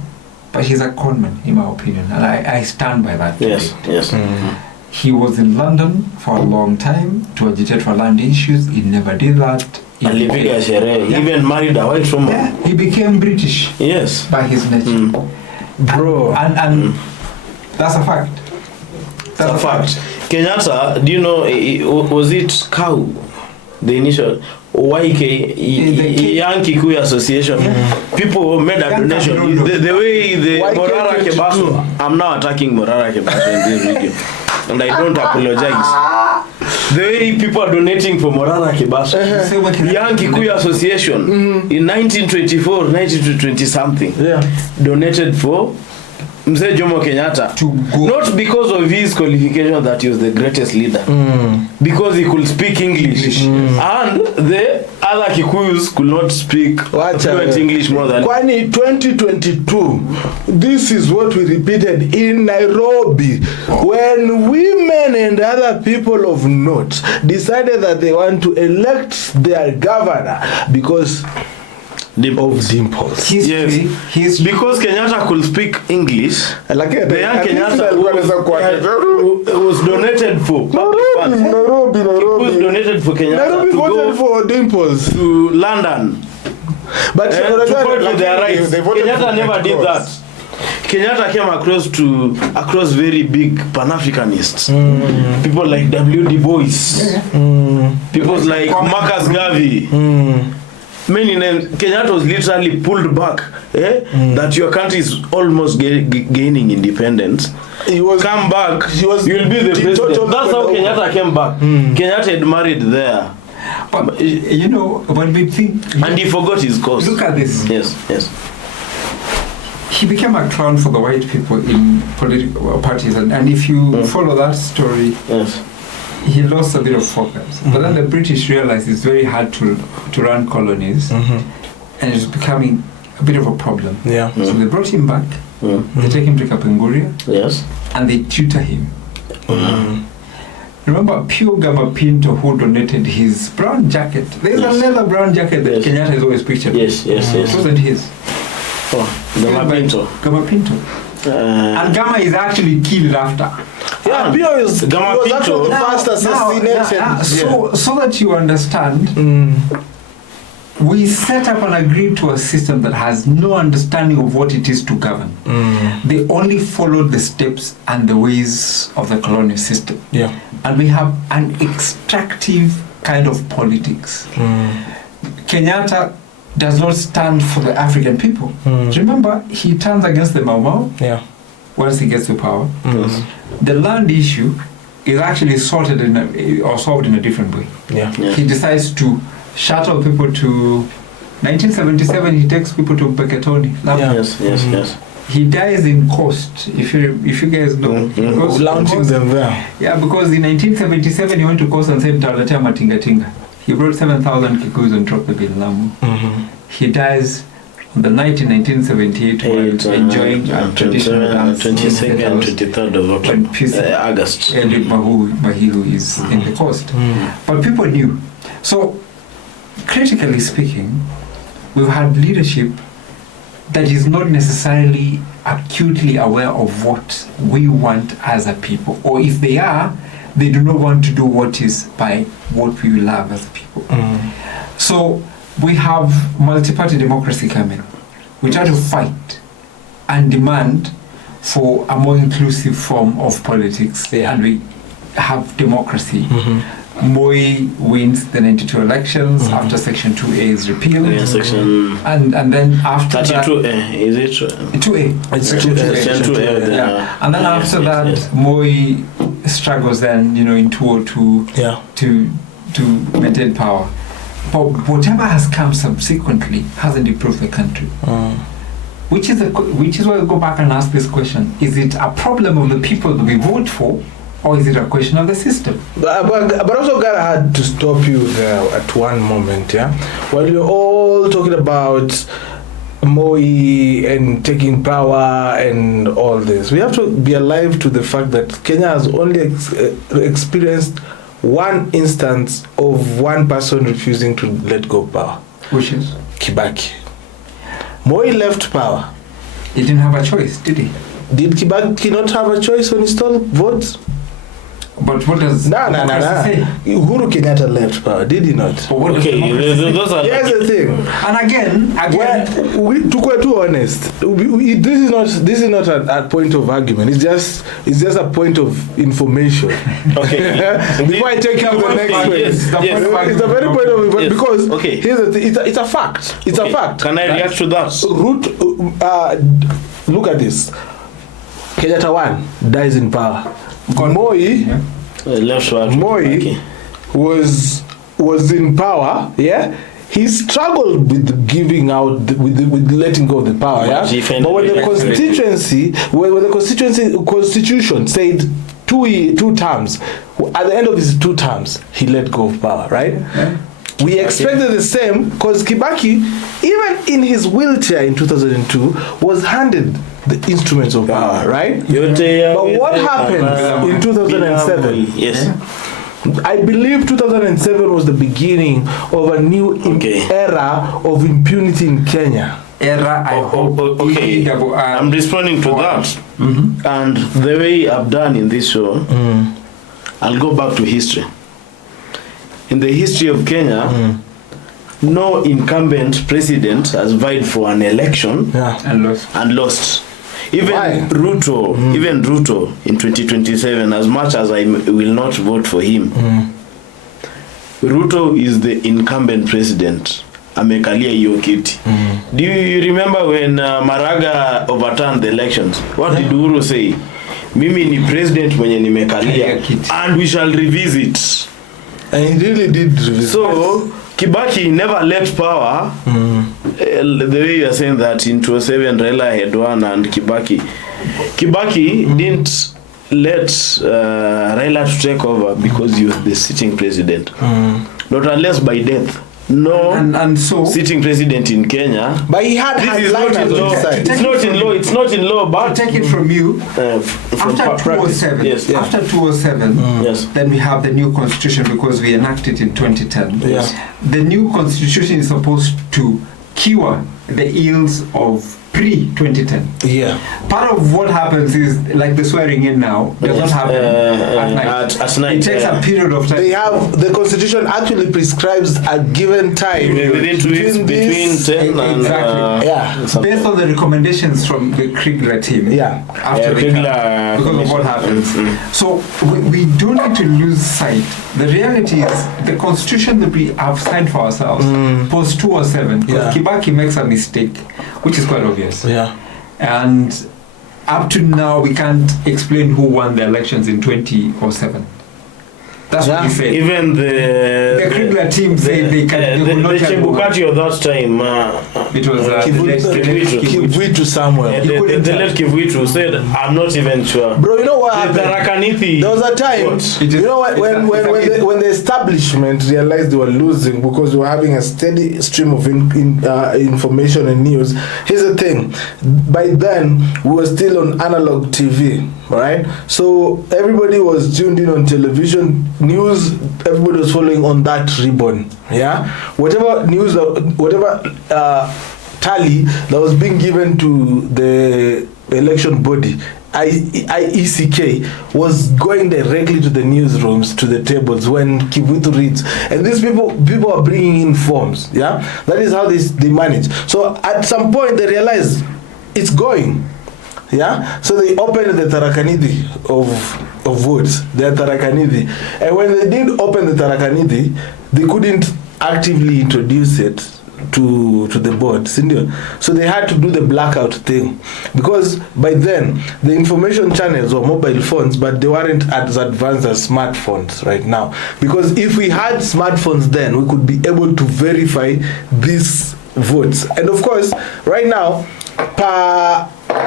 but he's a conman, in my opinion, and I stand by that. Yes. He was in London for a long time to agitate for land issues. He never did that. He even married a white woman. Yeah, he became British. Yes. By his nature. Bro. And that's a fact. That's a fact. Kenyatta, do you know, was it Cow? The initial YK, Young Kikuyu Association. People made a donation. The way the Morara Kebaso, I'm now attacking Morara Kebaso in this video. And I don't apologize. The way people are donating for Morara Kebaso, Young Kikuyu Association in 1924, 1920 something, donated for Mzee Jomo Kenyatta to go. not because of his qualification that he was the greatest leader, because he could speak English, and the other Kikuyus could not speak fluent English more than. Kwani 2022, this is what we repeated in Nairobi when women and other people of note decided that they want to elect their governor because of dimples. History, history. Because Kenyatta could speak English, Like the young Kenyatta was donated for public funds. Nairobi. Was donated for Kenyatta Nairobi to voted go for dimples to London. but To fight for their rights. Kenyatta never did that. Kenyatta came across very big Pan-Africanists. People like W.D. Bois. People like Marcus Garvey. Many names. Kenyatta was literally pulled back. That your country is almost gaining independence. he was Come back. you'll be the president. That's how Kenyatta came back. Kenyatta had married there. But you know, when we think, And he forgot his cause. look at this. Yes. He became a clown for the white people in political parties, and if you follow that story, Yes. he lost a bit of focus. But then the British realized it's very hard to run colonies, and it's becoming a bit of a problem. yeah So they brought him back. They take him to Kapenguria, Yes. and they tutor him. Remember Pio Gama Pinto, who donated his brown jacket? There's Yes. another brown jacket that Yes. Kenyatta has always pictured. Yes. It wasn't his. Oh, Gama Pinto. Gama Pinto. And Gama is actually killed after. yeah Pio is Gama he was Pinto. actually the first assassinated So that you understand, we set up and agreed to a system that has no understanding of what it is to govern. They only followed the steps and the ways of the colonial system. yeah And we have an extractive kind of politics. Kenyatta does not stand for the African people. Remember, he turns against the Mau Mau yeah once he gets to power. The land issue is actually solved in a different way. yeah Yes. He decides to shuttle people to 1977. He takes people to Beketoni. Yeah. Yes. He dies in Coast. If you guys know, Coast- launching Coast- them there Yeah, because in 1977 he went to Coast and said Tawaletea Matinga Tinga. He brought 7,000 Kikuyus and dropped them in Lamu. He dies on the night in 1978 while enjoying a traditional dance. 22nd and 23rd of When October, August. Eliud Mahihu is in the Coast. But people knew. So, critically speaking, we've had leadership that is not necessarily acutely aware of what we want as a people. Or if they are, they do not want to do what is by what we will have as a people. So we have multi-party democracy coming. We try to fight and demand for a more inclusive form of politics, and we have democracy. Moi wins the 92 elections after Section 2A is repealed. Yeah, section And then after 32A, that, is it? 2A. It's Section 2A. Section 2A. Yeah. And then Yes, after yes, that, yes. Moi struggles then, in 202 yeah to maintain power. But whatever has come subsequently hasn't improved the country. Which is why we go back and ask this question: is it a problem of the people that we vote for, or is it a question of the system? But also, God, I had to stop you there at one moment, yeah? While you're all talking about Moi and taking power and all this, we have to be alive to the fact that Kenya has only experienced one instance of one person refusing to let go of power. Which is? Kibaki. Moi left power. He didn't have a choice, did he? Did Kibaki not have a choice when he stole votes? But what does democracy say? Uhuru Kenyatta left power, did he not? But what does Okay, democracy say? those are Here's the thing. And again, We to be too honest, this is not a point of argument. It's just a point of information. Okay. Before I take you to the next Yes, place, yes. it's a very point of information Yes. because Okay. here's the thing. It's a fact. It's a fact. Can I react to that? Look at this. Kenyatta 1 dies in power. Moi Left one. Moi was in power, yeah. he struggled with giving out, with letting go of the power. Yeah? But when the constitution said two terms, at the end of his 2 terms, he let go of power, right? Yeah. We expected the same, because Kibaki, even in his wheelchair in 2002, was handed the instruments of power, right? But what happened in 2007? Yes. I believe 2007 was the beginning of a new era of impunity in Kenya. I'm responding to that. Mm-hmm. And the way I've done in this show, I'll go back to history. In the history of Kenya, no incumbent president has vied for an election and lost. Even Ruto in 2027, as much as I will not vote for him, Ruto is the incumbent president. Amekalia hiyo kiti. Do you remember when Maraga overturned the elections? What did Uhuru say? Mimi ni president mwenye nimekalia and we shall revisit. And he really did revisit. So Kibaki never left power. The way you are saying that in 2007 Raila had won and Kibaki didn't let Raila to take over because he was the sitting president. Not unless by death. No, and so sitting president in Kenya. But he had this is not in law. It's not in law. But take it from you. After 2007, yes. After 2007, yes. Then we have the new constitution because we enacted in 2010. Yes. The new constitution is supposed to cure the ills of pre-2010. Yeah. Part of what happens is, like the swearing in now, does not happen at night. At night. It takes a period of time. They have, the constitution actually prescribes a given time. Within 2 weeks, between 10 and... Exactly. Based on the recommendations from the Kriegler team. Yeah. After because of what happens. So we do need to lose sight. The reality is, the constitution that we have signed for ourselves, post 2007, because Kibaki makes a mistake, which is quite obvious. Yeah. And up to now, we can't explain who won the elections in 2007. That's what he said. Even the Kriegler team said they could not have Chebukati of that time. It was Kivuitu Samuel. The late Kivuitu said, I'm not even sure. Bro, you know what happened? Rakanithi. There was a time, you know what, when the establishment realized they were losing because they were having a steady stream of information and news. Here's the thing. By then, we were still on analog TV, right? So everybody was tuned in on television. News, everybody was following on that ribbon. Yeah, whatever news, whatever tally that was being given to the election body, IECK, was going directly to the newsrooms, to the tables when Kivuitu reads, and these people are bringing in forms. Yeah, that is how they manage. So at some point they realize it's going. Yeah, so they opened the Tarakanidhi of votes, the Tarakanidhi, and when they did open the Tarakanidhi, they couldn't actively introduce it to the board, so they had to do the blackout thing, because by then the information channels were mobile phones, but they weren't as advanced as smartphones right now. Because if we had smartphones then, we could be able to verify these votes. And of course, right now,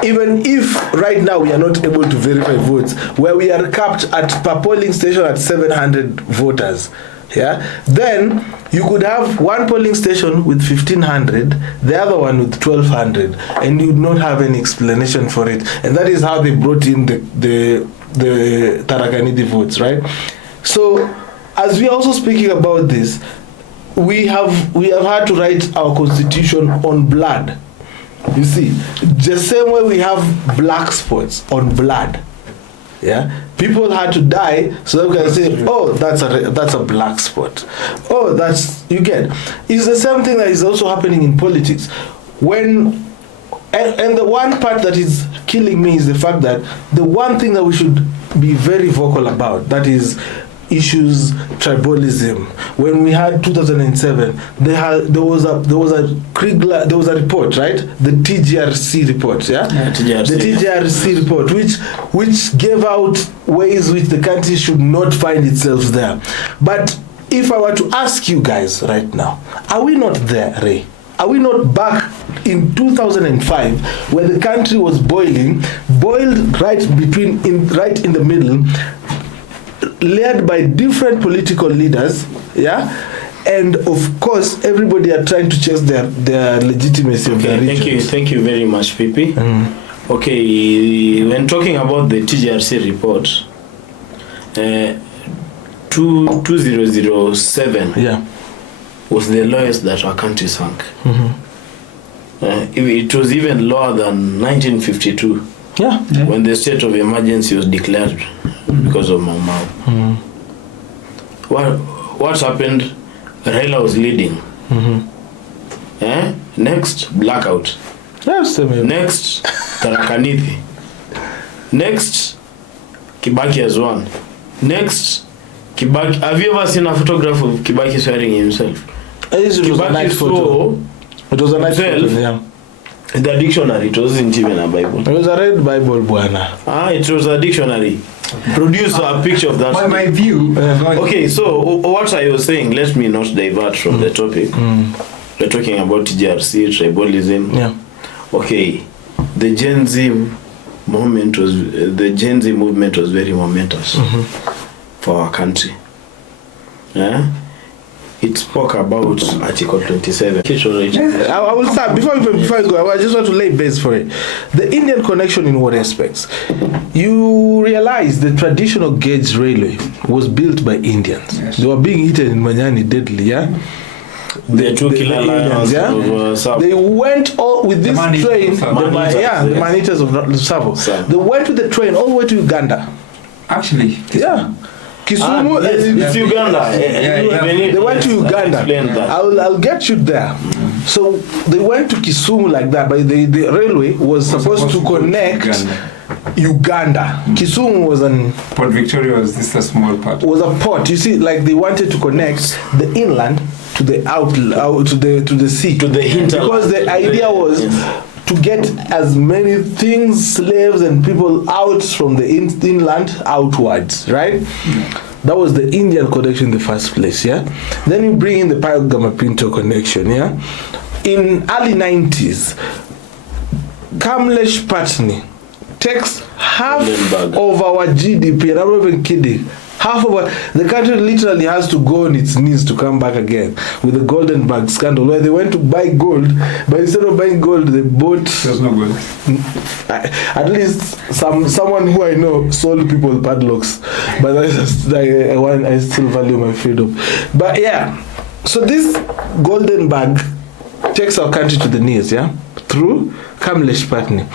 even if right now we are not able to verify votes, where we are capped at per polling station at 700 voters, then you could have one polling station with 1,500, the other one with 1,200, and you would not have any explanation for it. And that is how they brought in the Tarakanidhi votes, right? So, as we are also speaking about this, we have had to write our constitution on blood. You see, the same way we have black spots on blood. Yeah, people had to die so that we can say, oh, that's a black spot. Oh, you get. It's the same thing that is also happening in politics. And the one part that is killing me is the fact that the one thing that we should be very vocal about, that is issues tribalism. When we had 2007, there was a report, right? The TGRC report, the TGRC report, which gave out ways which the country should not find itself there. But if I were to ask you guys right now, are we not there, Ray? Are we not back in 2005 where the country was boiled right in the middle, led by different political leaders, yeah? And of course, everybody are trying to chase their legitimacy of their regions. Thank you very much, Pipi. Okay, when talking about the TJRC report, 2007 was the lowest that our country sank. It was even lower than 1952 when the state of emergency was declared because of Mau Mau. What happened? Raila was leading. Next, blackout. Next, Tarakaniti. Next, Kibaki as one. Next, Kibaki. Have you ever seen a photograph of Kibaki swearing himself? It was a nice photo. It was a nice photo, yeah. In the dictionary, it wasn't even a Bible. It was a red Bible, Buana. It was a dictionary. Produce a picture of that. My view. Okay, so what I was saying, let me not divert from the topic. We're talking about TJRC, tribalism. Yeah. Okay, the Gen Z movement was very momentous for our country. It spoke about Article 27. I will start before I go. I just want to lay base for it. The Indian connection in what aspects? You realize the traditional gauge railway was built by Indians. Yes. They were being eaten in Manyani deadly, yeah. The two killer lions of they went all with this train. The Manitas of Savo. They went with the train all the way to Uganda. Actually, yeah. Kisumu, it's Uganda. They went to Uganda. I'll get you there. So they went to Kisumu like that, but the railway was supposed to connect Uganda. Kisumu was an Port Victoria was just a small part. Was a port. You see, like they wanted to connect the inland to the to the sea, to the hinterland. Because the idea was to get as many things, slaves and people out from the inland outwards, right? That was the Indian connection in the first place, yeah? Then you bring in the Payal-Gamapinto connection, yeah? In early 90s, Kamlesh Patni takes half of our GDP, and I'm not even kidding. Half of the country literally has to go on its knees to come back again with the Golden Bag scandal, where they went to buy gold, but instead of buying gold, they bought. There's no gold. At least someone who I know sold people padlocks, but I still value my freedom. But yeah, so this Golden Bag takes our country to the knees, yeah, through Kamlesh Patni.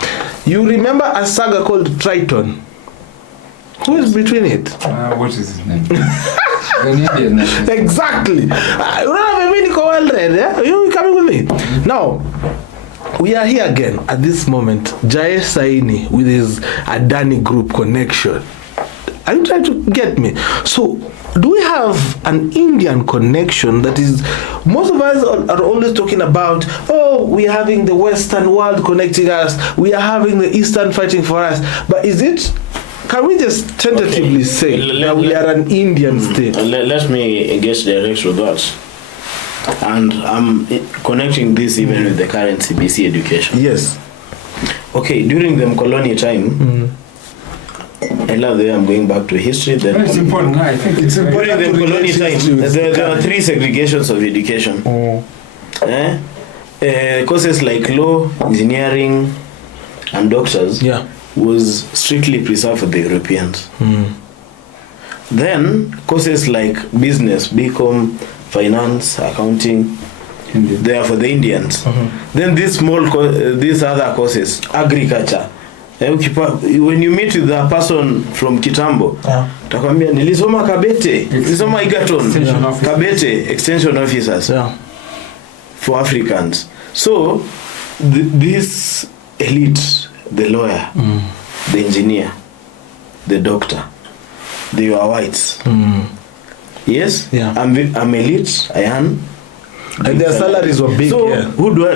You remember a saga called Triton? Who is between it? What is his name? An Indian nation. Exactly. You don't have a mini well read, yeah? You coming with me? Now, we are here again at this moment. Jai Saini with his Adani Group connection. Are you trying to get me? So, do we have an Indian connection that is, most of us are always talking about, oh, we are having the Western world connecting us, we are having the Eastern fighting for us, but is it, can we just tentatively say that we are an Indian state? Let me get direct with that. And I'm connecting this even with the current CBC education. Yes. Okay, during the colonial time, I love the way I'm going back to history. It's important. I think it's important. During the colonial time, there are three segregations of education. Courses like law, engineering, and doctors was strictly preserved for the Europeans. Then courses like business, BCom, finance, accounting, they are for the Indians. Then these other courses, agriculture. When you meet with a person from Kitambo, takwambia nilisoma Kabete, nilisoma Egerton, Kabete, extension officers for Africans. So this elite, the lawyer, the engineer, the doctor, they were whites. Yes, I'm elite, I am. And their salaries were big. So who do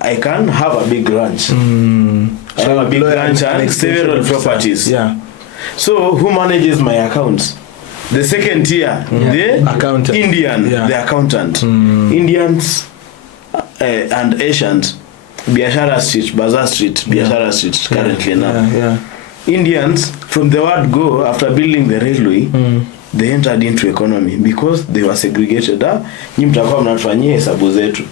I can have a big ranch. I have a big ranch and several properties. Yeah. So who manages my accounts? The second tier, the Accountant. Indian, the accountant. Indians and Asians, Biashara Street, Bazaar Street, Biashara Street currently now. Indians, from the word go, after building the railway, they entered into economy because they were segregated. Nyi mtakuwa mnatufanyia hesabu zetu.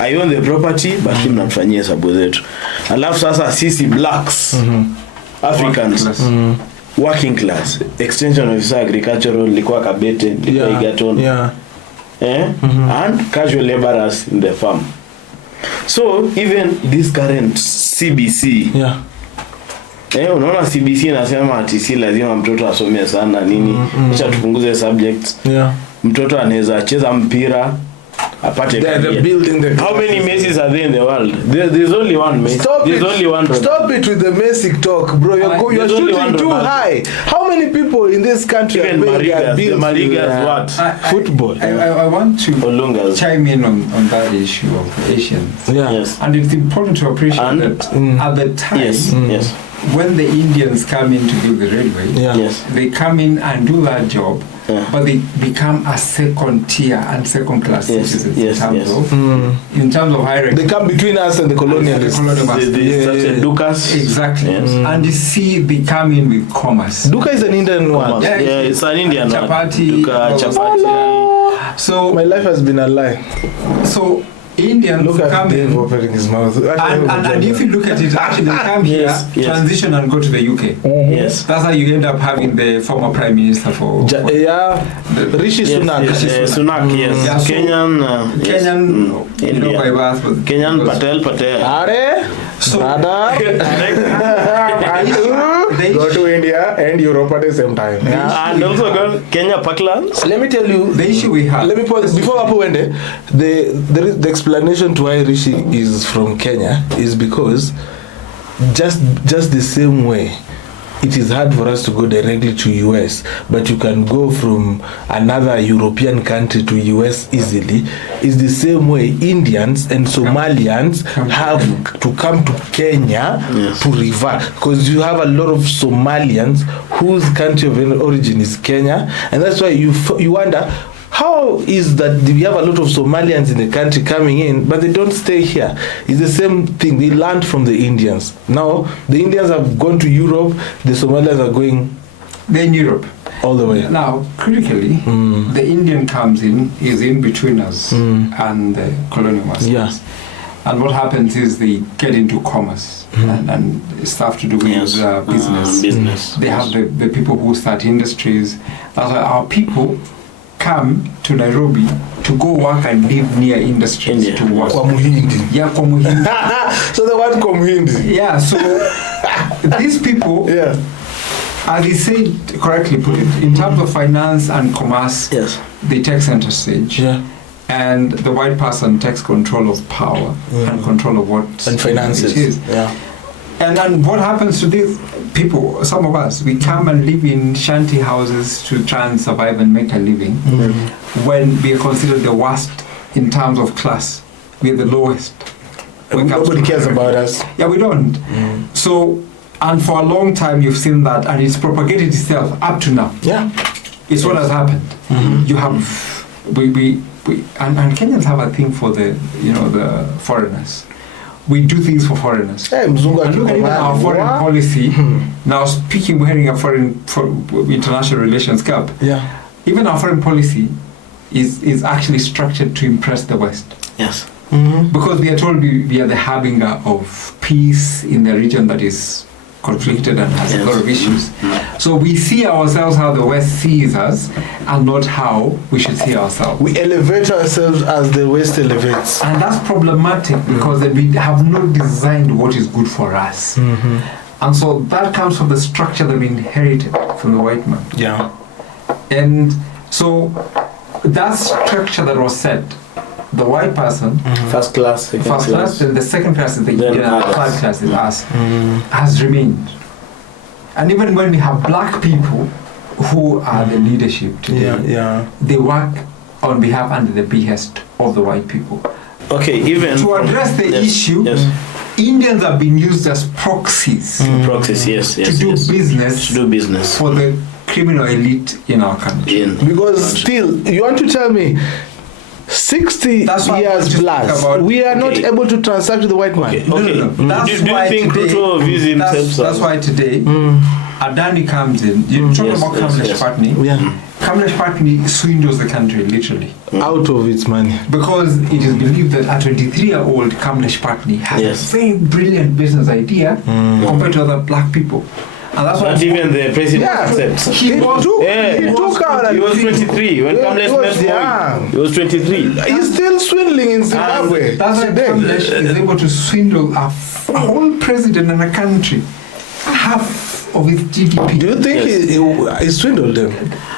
I own the property, but nyi mnatufanyia hesabu zetu. Alafu sasa sisi blacks, Africans, working class, extension officer, agricultural, likuwa Kabete, likuwa Egerton, and casual laborers in the farm. So even this current CBC, unaona CBC inasema ati si lazima mtoto asome sana nini, acha tupunguze subjects. Mtoto anaweza cheza mpira apate how many Messis are there in the world? There's only one Messi. Stop it with the Messi talk, bro. You're shooting too high. How many people in this country even Marigas what? Football. I want to chime in on that issue of Asians. Yes. And it's important to appreciate that at the time, when the Indians come in to build the railway, they come in and do that job, but they become a second tier and second class citizens in terms of hierarchy. They come between us and the colonialists. Dukas. Exactly. And you see, they come in with commerce. Duka is an Indian one. Yeah, it's an Indian chapati, one. Duka, chapati. So my life has been a lie. So Indians look at come Dave in, opening his mouth. And if you look at it, actually they come here, transition and go to the UK. Yes. That's how you end up having the former Prime Minister for Rishi Sunak. Sunak, yes. Yeah, so Kenyan, you know, by birth. Kenyan Patel. Are? So, go to India and Europe at the same time. And also go Kenya Parklands. Let me tell you the issue we have. Let me pause before Apu went there. The explanation to why Rishi is from Kenya is because just the same way it is hard for us to go directly to US, but you can go from another European country to US easily. It's the same way Indians and Somalians have to come to Kenya to revert, because you have a lot of Somalians whose country of origin is Kenya, and that's why you wonder, how is that we have a lot of Somalians in the country coming in, but they don't stay here? It's the same thing. They learned from the Indians. Now, the Indians have gone to Europe, the Somalians are going... They're in Europe. All the way. Now, critically, the Indian comes in, is in between us and the colonial masters. Yeah. And what happens is they get into commerce and stuff to do with business. They have the people who start industries. That's why our people come to Nairobi to go work and live near industries to work. Kwa Muhindi. Yeah, kwa Muhindi. So the word kwa Muhindi. Yeah, so these people, as he said correctly put it, in terms of finance and commerce, they take center stage. Yeah. And the white person takes control of power and control of what and finances. It is. Yeah. And then what happens to these people, some of us, we come and live in shanty houses to try and survive and make a living when we are considered the worst in terms of class. We are the lowest. Nobody cares about us. Yeah, we don't. So, and for a long time you've seen that, and it's propagated itself up to now. Yeah. It's what has happened. You have, and Kenyans have a thing for the foreigners. We do things for foreigners. Hey, and look at even our foreign policy. Now, wearing a foreign international relations cap. Yeah. Even our foreign policy is actually structured to impress the West. Yes. Because we are told we are the harbinger of peace in the region that is conflicted and has a lot of issues. So we see ourselves how the West sees us and not how we should see ourselves. We elevate ourselves as the West elevates. And that's problematic because we have not designed what is good for us. And so that comes from the structure that we inherited from the white man. Yeah. And so that structure that was set, the white person, first class, and the second class is the Indian, and the third class is us, has remained. And even when we have black people who are the leadership today, they work on behalf and the behest of the white people. Okay, even to address the issue, Indians have been used as proxies. Proxies, to do business for the criminal elite in our country. Because still, you want to tell me 60 That's why I want years to plus, speak about- we are not able to transact with the white man. Okay. No. That's Do you why think today- Ruto views himself? That's why today Adani comes in. You talk Yes, about yes, Kamlesh yes. Patni. Yeah. Kamlesh Patni swindles the country literally Out of its money. because it is believed that a 23-year-old Kamlesh Patni has Yes. a very brilliant business idea compared to other black people, and that's why Not even the president accepts. he was Yeah. He took out He was 23 when Yeah, Kamlesh he was met young. Moi. He was 23. He's still swindling in Zimbabwe. That's why today. Kamlesh is able to swindle a whole president and a country, half of its GDP. Do you think he swindled them?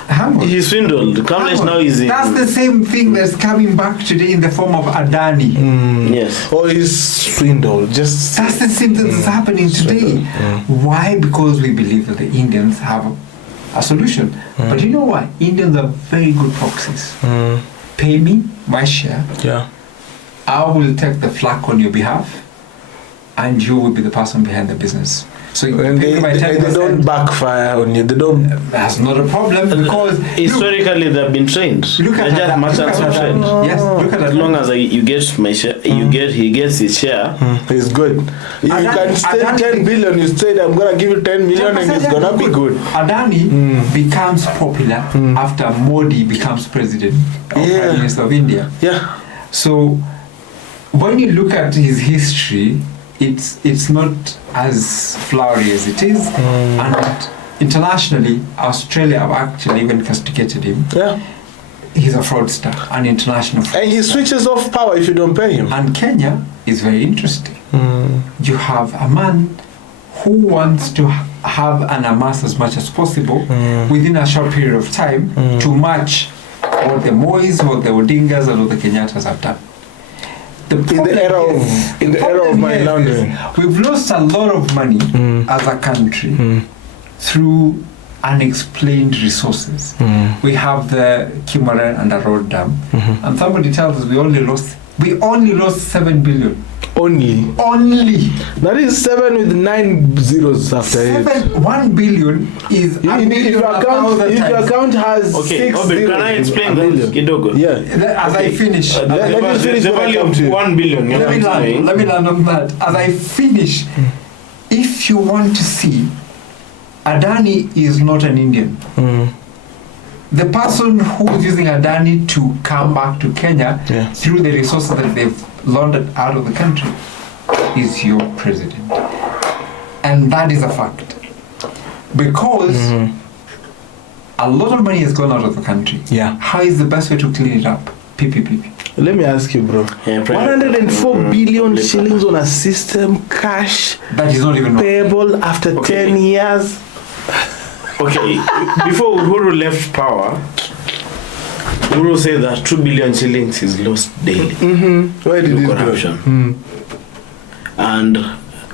Hang on. He swindled. Hang Kamlesh on. now is in. That's the same thing that's coming back today in the form of Adani. Yes. Or he's swindled? Just That's the same thing that's happening today. Why? Because we believe that the Indians have a solution. But you know why? Indians are very good proxies. Pay me my share. yeah. I will take the flak on your behalf, and you will be the person behind the business. So you And pay they, me my they 10%. don't backfire on you. They don't. That's not a problem because Historically, they've been trained. Look at They're just merchants of trade. Yes, look at As that. long as you get my share, he gets his share. He's good. If you Adani- can stay Adani- 10 billion, you say I'm gonna give you 10 million and it's gonna be good. Adani becomes popular after Modi becomes president or Yeah. Prime Minister of India. Yeah. So when you look at his history, it's not as flowery as it is, and internationally, Australia have actually even castigated him. Yeah. He's a fraudster, an international fraudster. And he switches off power if you don't pay him. And Kenya is very interesting. You have a man who wants to have and amass as much as possible within a short period of time to match what the Mois, what the Odingas, and what the Kenyattas have done. In the era of money laundering. We've lost a lot of money as a country through unexplained resources. We have the Kimaren and the road dam, and somebody tells us we only lost 7 billion. Only. That is 7 with 9 zeros after it. 1 billion is a If billion your a thousand account, times. has Okay, 6 Obed, zeros, can I explain a that? million. Kidogo. Yeah. As I finish, let me finish The what I value come to. of 1 billion. You're let me land on that. As I finish, if you want to see, Adani is not an Indian. The person who is using Adani to come back to Kenya through the resources that they've laundered out of the country is your president. And that is a fact. Because a lot of money has gone out of the country. Yeah. How is the best way to clean it up? Pipi. Let me ask you, bro. Yeah, 104 billion shillings on a system, cash, That is not even payable after 10 years. Okay, before Uhuru left power, Uhuru said that 2 billion shillings is lost daily Why did through it corruption. And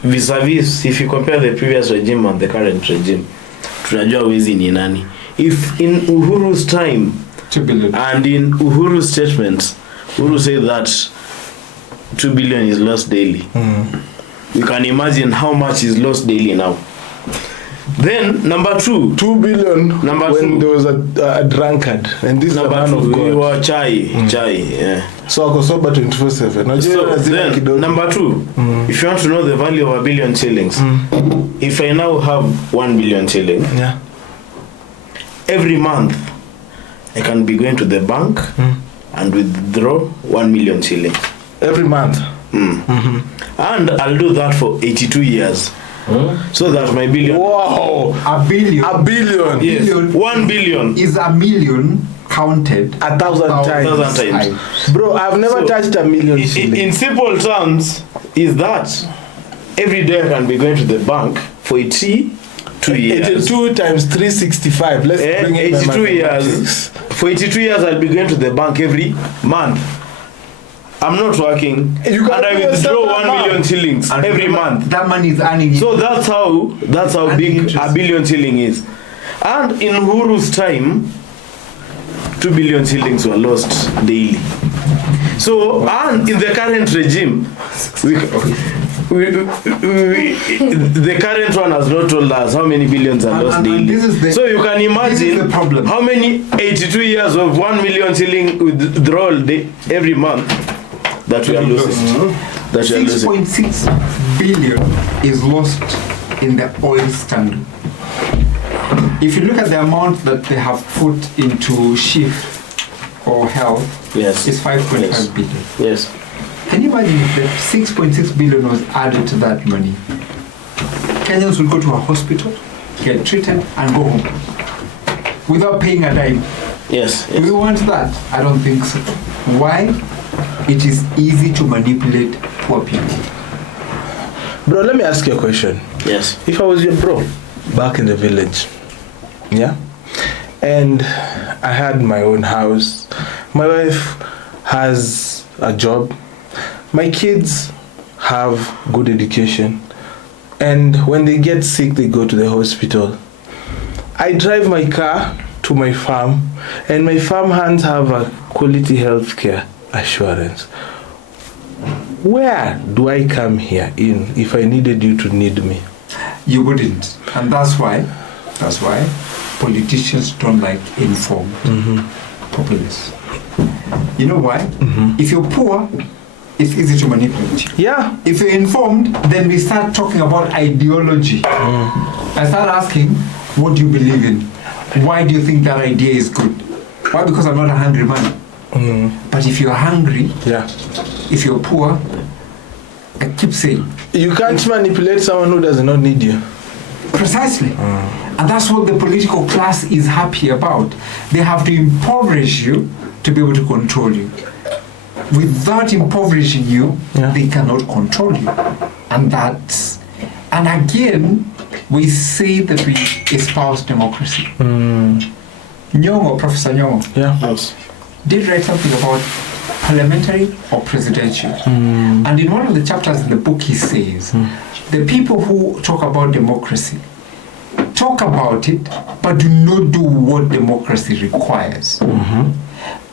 vis-a-vis, if you compare the previous regime and the current regime, tunajua wizi ni nani. If in Uhuru's time 2 billion. and in Uhuru's statements, Uhuru said that 2 billion is lost daily. You can imagine how much is lost daily now. Then number 2, 2 billion Number when 2. there was a drunkard, and this is a number man 2, of we God. were chai, yeah. So ako sober 24/7. So then, number 2, if you want to know the value of 1 billion shillings, if I now have 1 billion shillings, Yeah. every month I can be going to the bank and withdraw 1 million shillings. Every month. And I'll do that for 82 years. So that my billion. Wow. A billion. A billion. Yes. billion. 1 billion. Is a million counted 1,000 times. 1,000 times. Bro, I've never So, touched a million In shillings. simple terms, is that every day I can be going to the bank for 82 years. 82 times 365. Let's bring in 82 years. mathematics. For 82 years, I'll be going to the bank every month. I'm not working, You can and I do yourself withdraw that 1 million And shillings every remember, month. That money is earning. So that's how And big interest. 1 billion shilling is. And in Uhuru's time, 2 billion shillings were lost daily. So, and in the current regime, the current one has not told us how many billions are lost daily. So you can imagine how many 82 years of 1 million shilling withdrawal every month that we are losing. 6.6 billion is lost in the oil scandal. If you look at the amount that they have put into shift or health, yes, it's 5.5 billion. Yes. Can you imagine if the 6.6 billion was added to that money? Kenyans will go to a hospital, get treated, and go home without paying a dime. Yes. Do we want that? I don't think so. Why? It is easy to manipulate poor people. Bro, let me ask you a question. Yes. If I was your bro back in the village, yeah, and I had my own house, my wife has a job, my kids have good education, and when they get sick, they go to the hospital. I drive my car to my farm, and my farm hands have a quality health care assurance. Where do I come here in if I needed you to need me? You wouldn't. And that's why politicians don't like informed populists. You know why? If you're poor, it's easy to manipulate you. Yeah. If you're informed, then we start talking about ideology. I start asking, what do you believe in? Why do you think that idea is good? Why? Because I'm not a hungry man. But if you're hungry, if you're poor, I keep saying, you can't manipulate someone who does not need you. Precisely. And that's what the political class is happy about. They have to impoverish you to be able to control you. Without impoverishing you, they cannot control you. And again, we say that we espouse democracy. Nyong'o, Professor Nyong'o, did write something about parliamentary or presidential. And in one of the chapters in the book, he says, the people who talk about democracy talk about it, but do not do what democracy requires.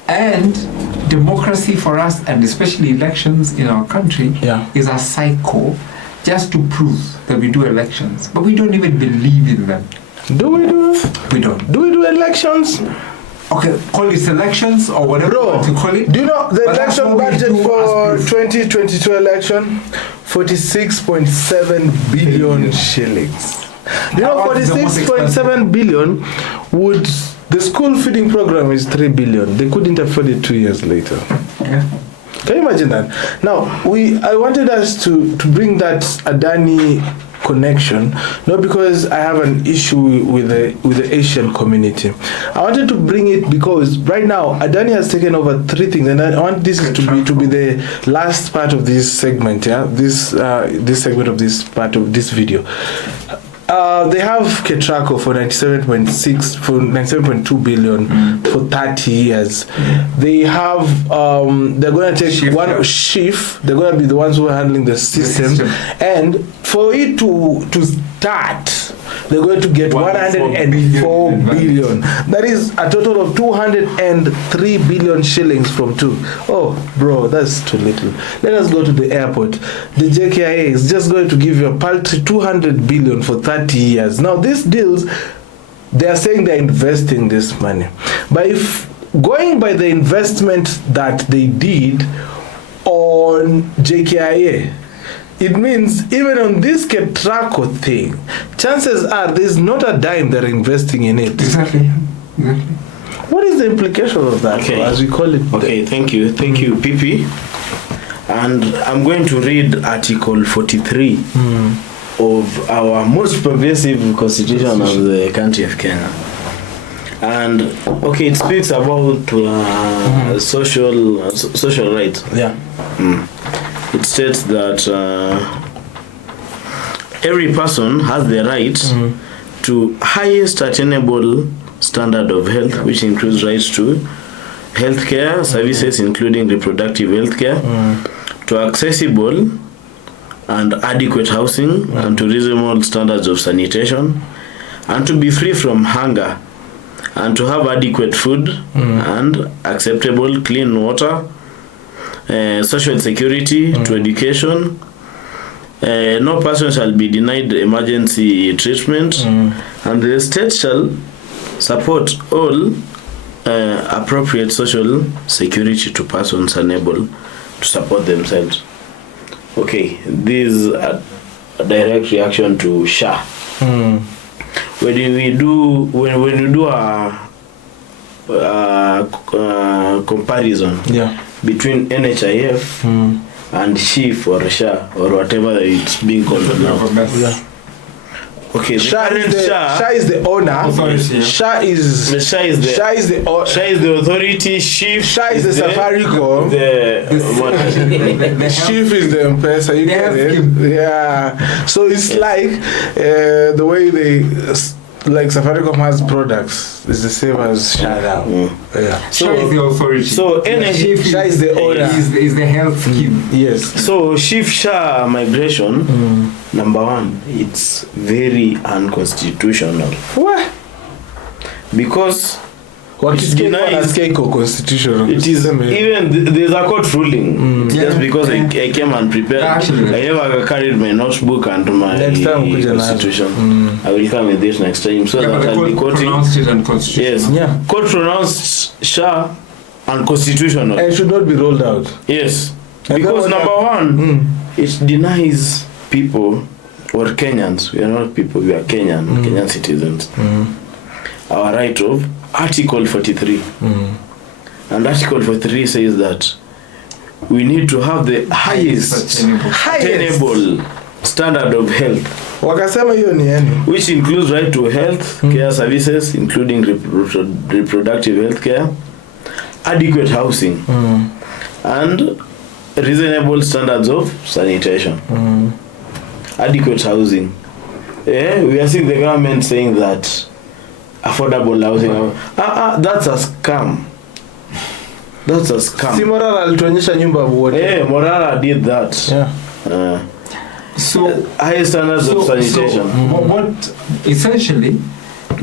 And democracy for us, and especially elections in our country, is a cycle just to prove that we do elections. But we don't even believe in them. Do we do? We don't. Do we do elections? Okay, call it elections or whatever you want to call it. Do you know the election budget for 2022 election? 46.7 billion shillings. You know, 46.7 billion would, the school feeding program is 3 billion. They couldn't afford it 2 years later. Can you imagine that? Now, I wanted us to bring that Adani connection, not because I have an issue with the Asian community. I wanted to bring it because right now Adani has taken over 3 things, and I want this to be the last part of this segment. This segment of this part of this video. They have Ketraco for 97.2 billion for 30 years. They have they're going to take one shift. They're going to be the ones who are handling the system. And for it to start, they're going to get 104 billion. That is a total of 203 billion shillings from 2. Oh, bro, that's too little. Let us go to the airport. The JKIA is just going to give you a paltry 200 billion for 30 years. Now, these deals, they are saying they're investing this money. But if going by the investment that they did on JKIA, it means even on this Ketraco thing, chances are there's not a dime they're investing in it. Exactly. What is the implication of that, as we call it? Okay, thank you, Pipi. And I'm going to read Article 43 of our most progressive constitution of the country of Kenya. And it speaks about social rights. It states that every person has the right to highest attainable standard of health, which includes rights to healthcare services, including reproductive healthcare, to accessible and adequate housing, and to reasonable standards of sanitation, and to be free from hunger, and to have adequate food and acceptable clean water, social security to education. No person shall be denied emergency treatment, and the state shall support all appropriate social security to persons unable to support themselves. Okay, this is a direct reaction to SHA. When we do a comparison between NHIF and SHIF or SHA or whatever it's being called now. Okay, SHA is the owner. Authority, SHA is the authority. SHIF SHA is the Safaricom. The SHIF is the M-Pesa. You get it? Yeah. So it's like the way like Safaricom has products is the same as SHA now. Yeah. SHA is the authority. So SHA is the owner. Is the health scheme. Yes. So SHA migration, number one, it's very unconstitutional. What? Because it denies constitutional. It is even there's a court ruling. Just because I came and prepared. Actually, I never carried my notebook and my constitution. I will come with this next time so that I'll be quoting. Pronounced it unconstitutional. Yes. Court pronounced SHA unconstitutional. And it should not be rolled out. Yes. Because number one, it denies people or Kenyans. We are not people. We are Kenyan citizens. Our right of Article 43. And Article 43 says that we need to have the highest attainable standard of health, which includes right to health care services, including reproductive health care, adequate housing, and reasonable standards of sanitation. Adequate housing. We are seeing the government saying that affordable housing. That's a scam. That's a scam. Si Morara alituonyesha nyumba wote. Morara did that. Yeah. So high standards of sanitation. What essentially,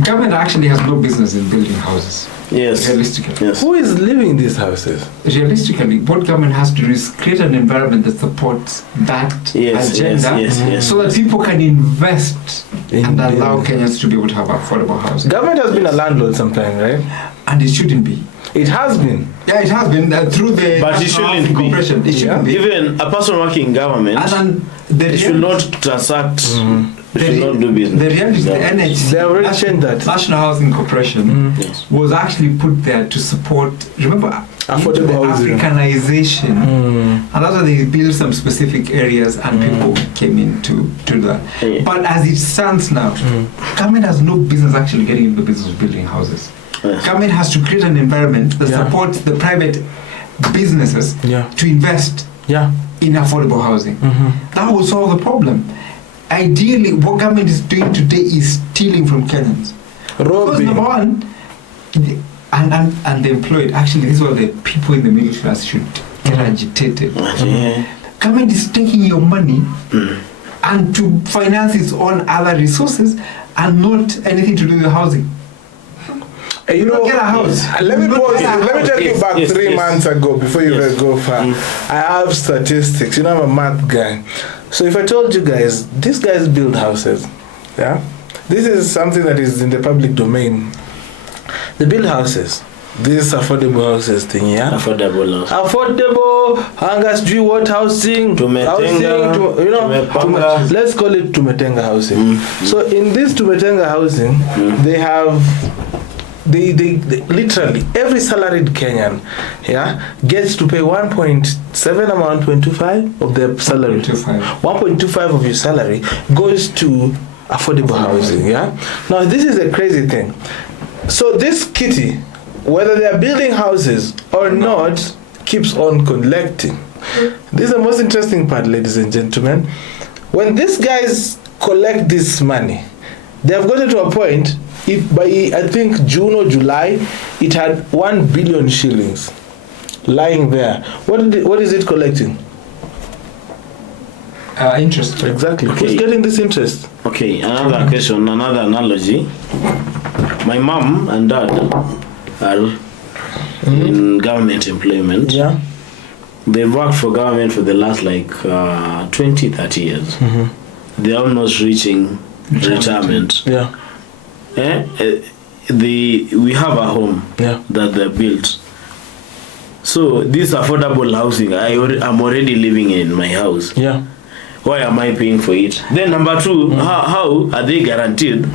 government actually has no business in building houses. Yes. Realistically. Yes. Who is living in these houses? Realistically, what government has to do is create an environment that supports that agenda, so that people can invest and allow Kenyans to be able to have affordable housing. Government has been a landlord sometime, right? And it shouldn't be. It has been. Yeah, it has been through the but it shouldn't be. It shouldn't be. Even a person working in government should not transact. Should not do business. The reality is the NHC, they already changed that. National Housing Corporation, was actually put there to support. Remember, affordable housing, Africanization, and that's why they built some specific areas, and people came in to do that. But as it stands now, government has no business actually getting into the business of building houses. Government has to create an environment that supports the private businesses to invest in affordable housing. That will solve the problem. Ideally, what government is doing today is stealing from Kenyans. Because number one, and the employed, actually, this is what the people in the middle class should get agitated. Government is taking your money and to finance its own other resources and not anything to do with housing. You know, get a house. Let me take you back 3 months ago before you go far. I have statistics. You know, I'm a math guy. So if I told you guys, these guys build houses, this is something that is in the public domain. They build houses. These affordable houses thing, Affordable. Hangas, what housing? Let's call it Tumetenga housing. So in this Tumetenga housing, they have. They literally every salaried Kenyan gets to pay 1.7 amount 1.25 of their salary. 1.25 of your salary goes to affordable housing. Now this is a crazy thing. So this kitty, whether they are building houses or not, keeps on collecting. This is the most interesting part, ladies and gentlemen. When these guys collect this money, they have gotten to a point. If by I think June or July, it had 1 billion shillings lying there. What is it collecting? Interest. Exactly. Okay. Who's getting this interest? Okay, another question, another analogy. My mom and dad are in government employment. they've worked for government for the last 20, 30 years. They're almost reaching retirement. Yeah. We have a home that they built. So this affordable housing, I'm already living in my house. Yeah. Why am I paying for it? Then number two, how are they guaranteed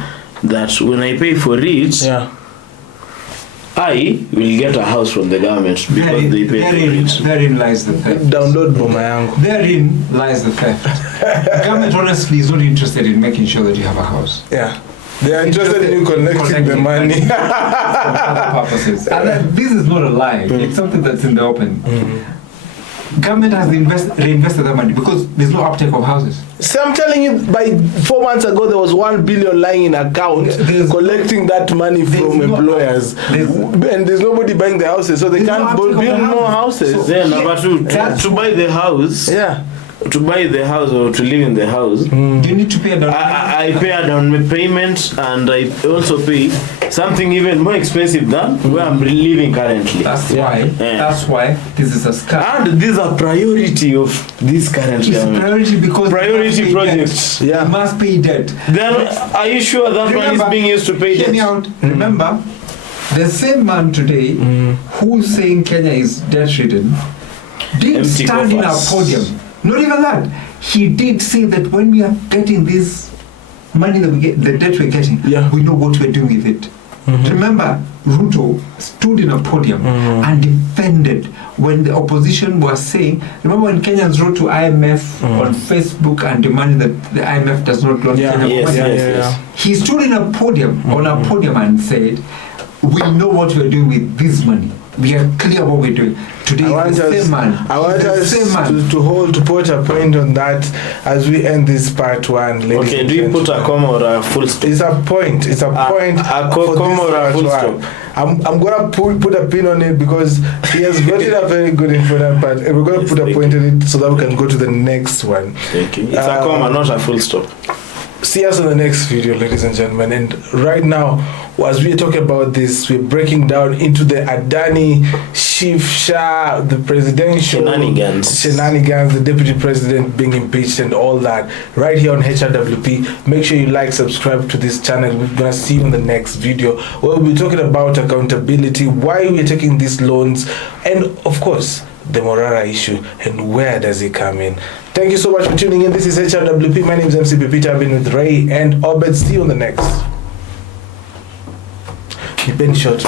that when I pay for it, I will get a house from the government because they pay for it? Therein lies the theft. Download Boma yangu. Therein lies the theft. The government honestly is not interested in making sure that you have a house. Yeah. They are interested in you collecting the money. For other purposes. And this is not a lie. It's something that's in the open. Government has reinvested that money because there's no uptake of houses. So I'm telling you, by 4 months ago, there was 1 billion lying in account collecting that money from employers. And there's nobody buying the houses, so they can't build more houses. So, then number two, to buy the house. Yeah. To buy the house or to live in the house, you need to pay a down payment. I pay a down payment, and I also pay something even more expensive than where I'm living currently. That's why this is a scam. And these are priority of this current government. Priority because priority projects. You must pay debt. Then are you sure that money is being used to pay debt? Hear me out. Remember, the same man today who's saying Kenya is debt-ridden did stand in a podium. Not even that. He did say that when we are getting this money that we get, the debt we're getting, we know what we're doing with it. Remember, Ruto stood in a podium and defended when the opposition was saying, remember when Kenyans wrote to IMF on Facebook and demanding that the IMF does not loan Kenya money? Yes. He stood in a podium, on a podium and said, we know what we're doing with this money. We are clear what we're doing. Today, I want us to put a point on that as we end this part one. Okay, do you put a comma or a full stop? It's a point. It's a point. A comma or a full stop? I'm gonna put a pin on it because he has gotten a very good important part. We're gonna put a point on it so that we can go to the next one. Okay. It's a comma, not a full stop. See us on the next video, ladies and gentlemen. And right now, as we talk about this, we're breaking down into the Adani, Shiv Shah, the presidential shenanigans, the deputy president being impeached and all that, right here on HRWP. Make sure you like, subscribe to this channel. We're going to see you in the next video where we'll be talking about accountability, why we're taking these loans, and of course, the Morara issue and where does it come in. Thank you so much for tuning in. This is HRWP. My name is MC Pipita. I've been with Ray and Obeds. See you on the next. You've been short.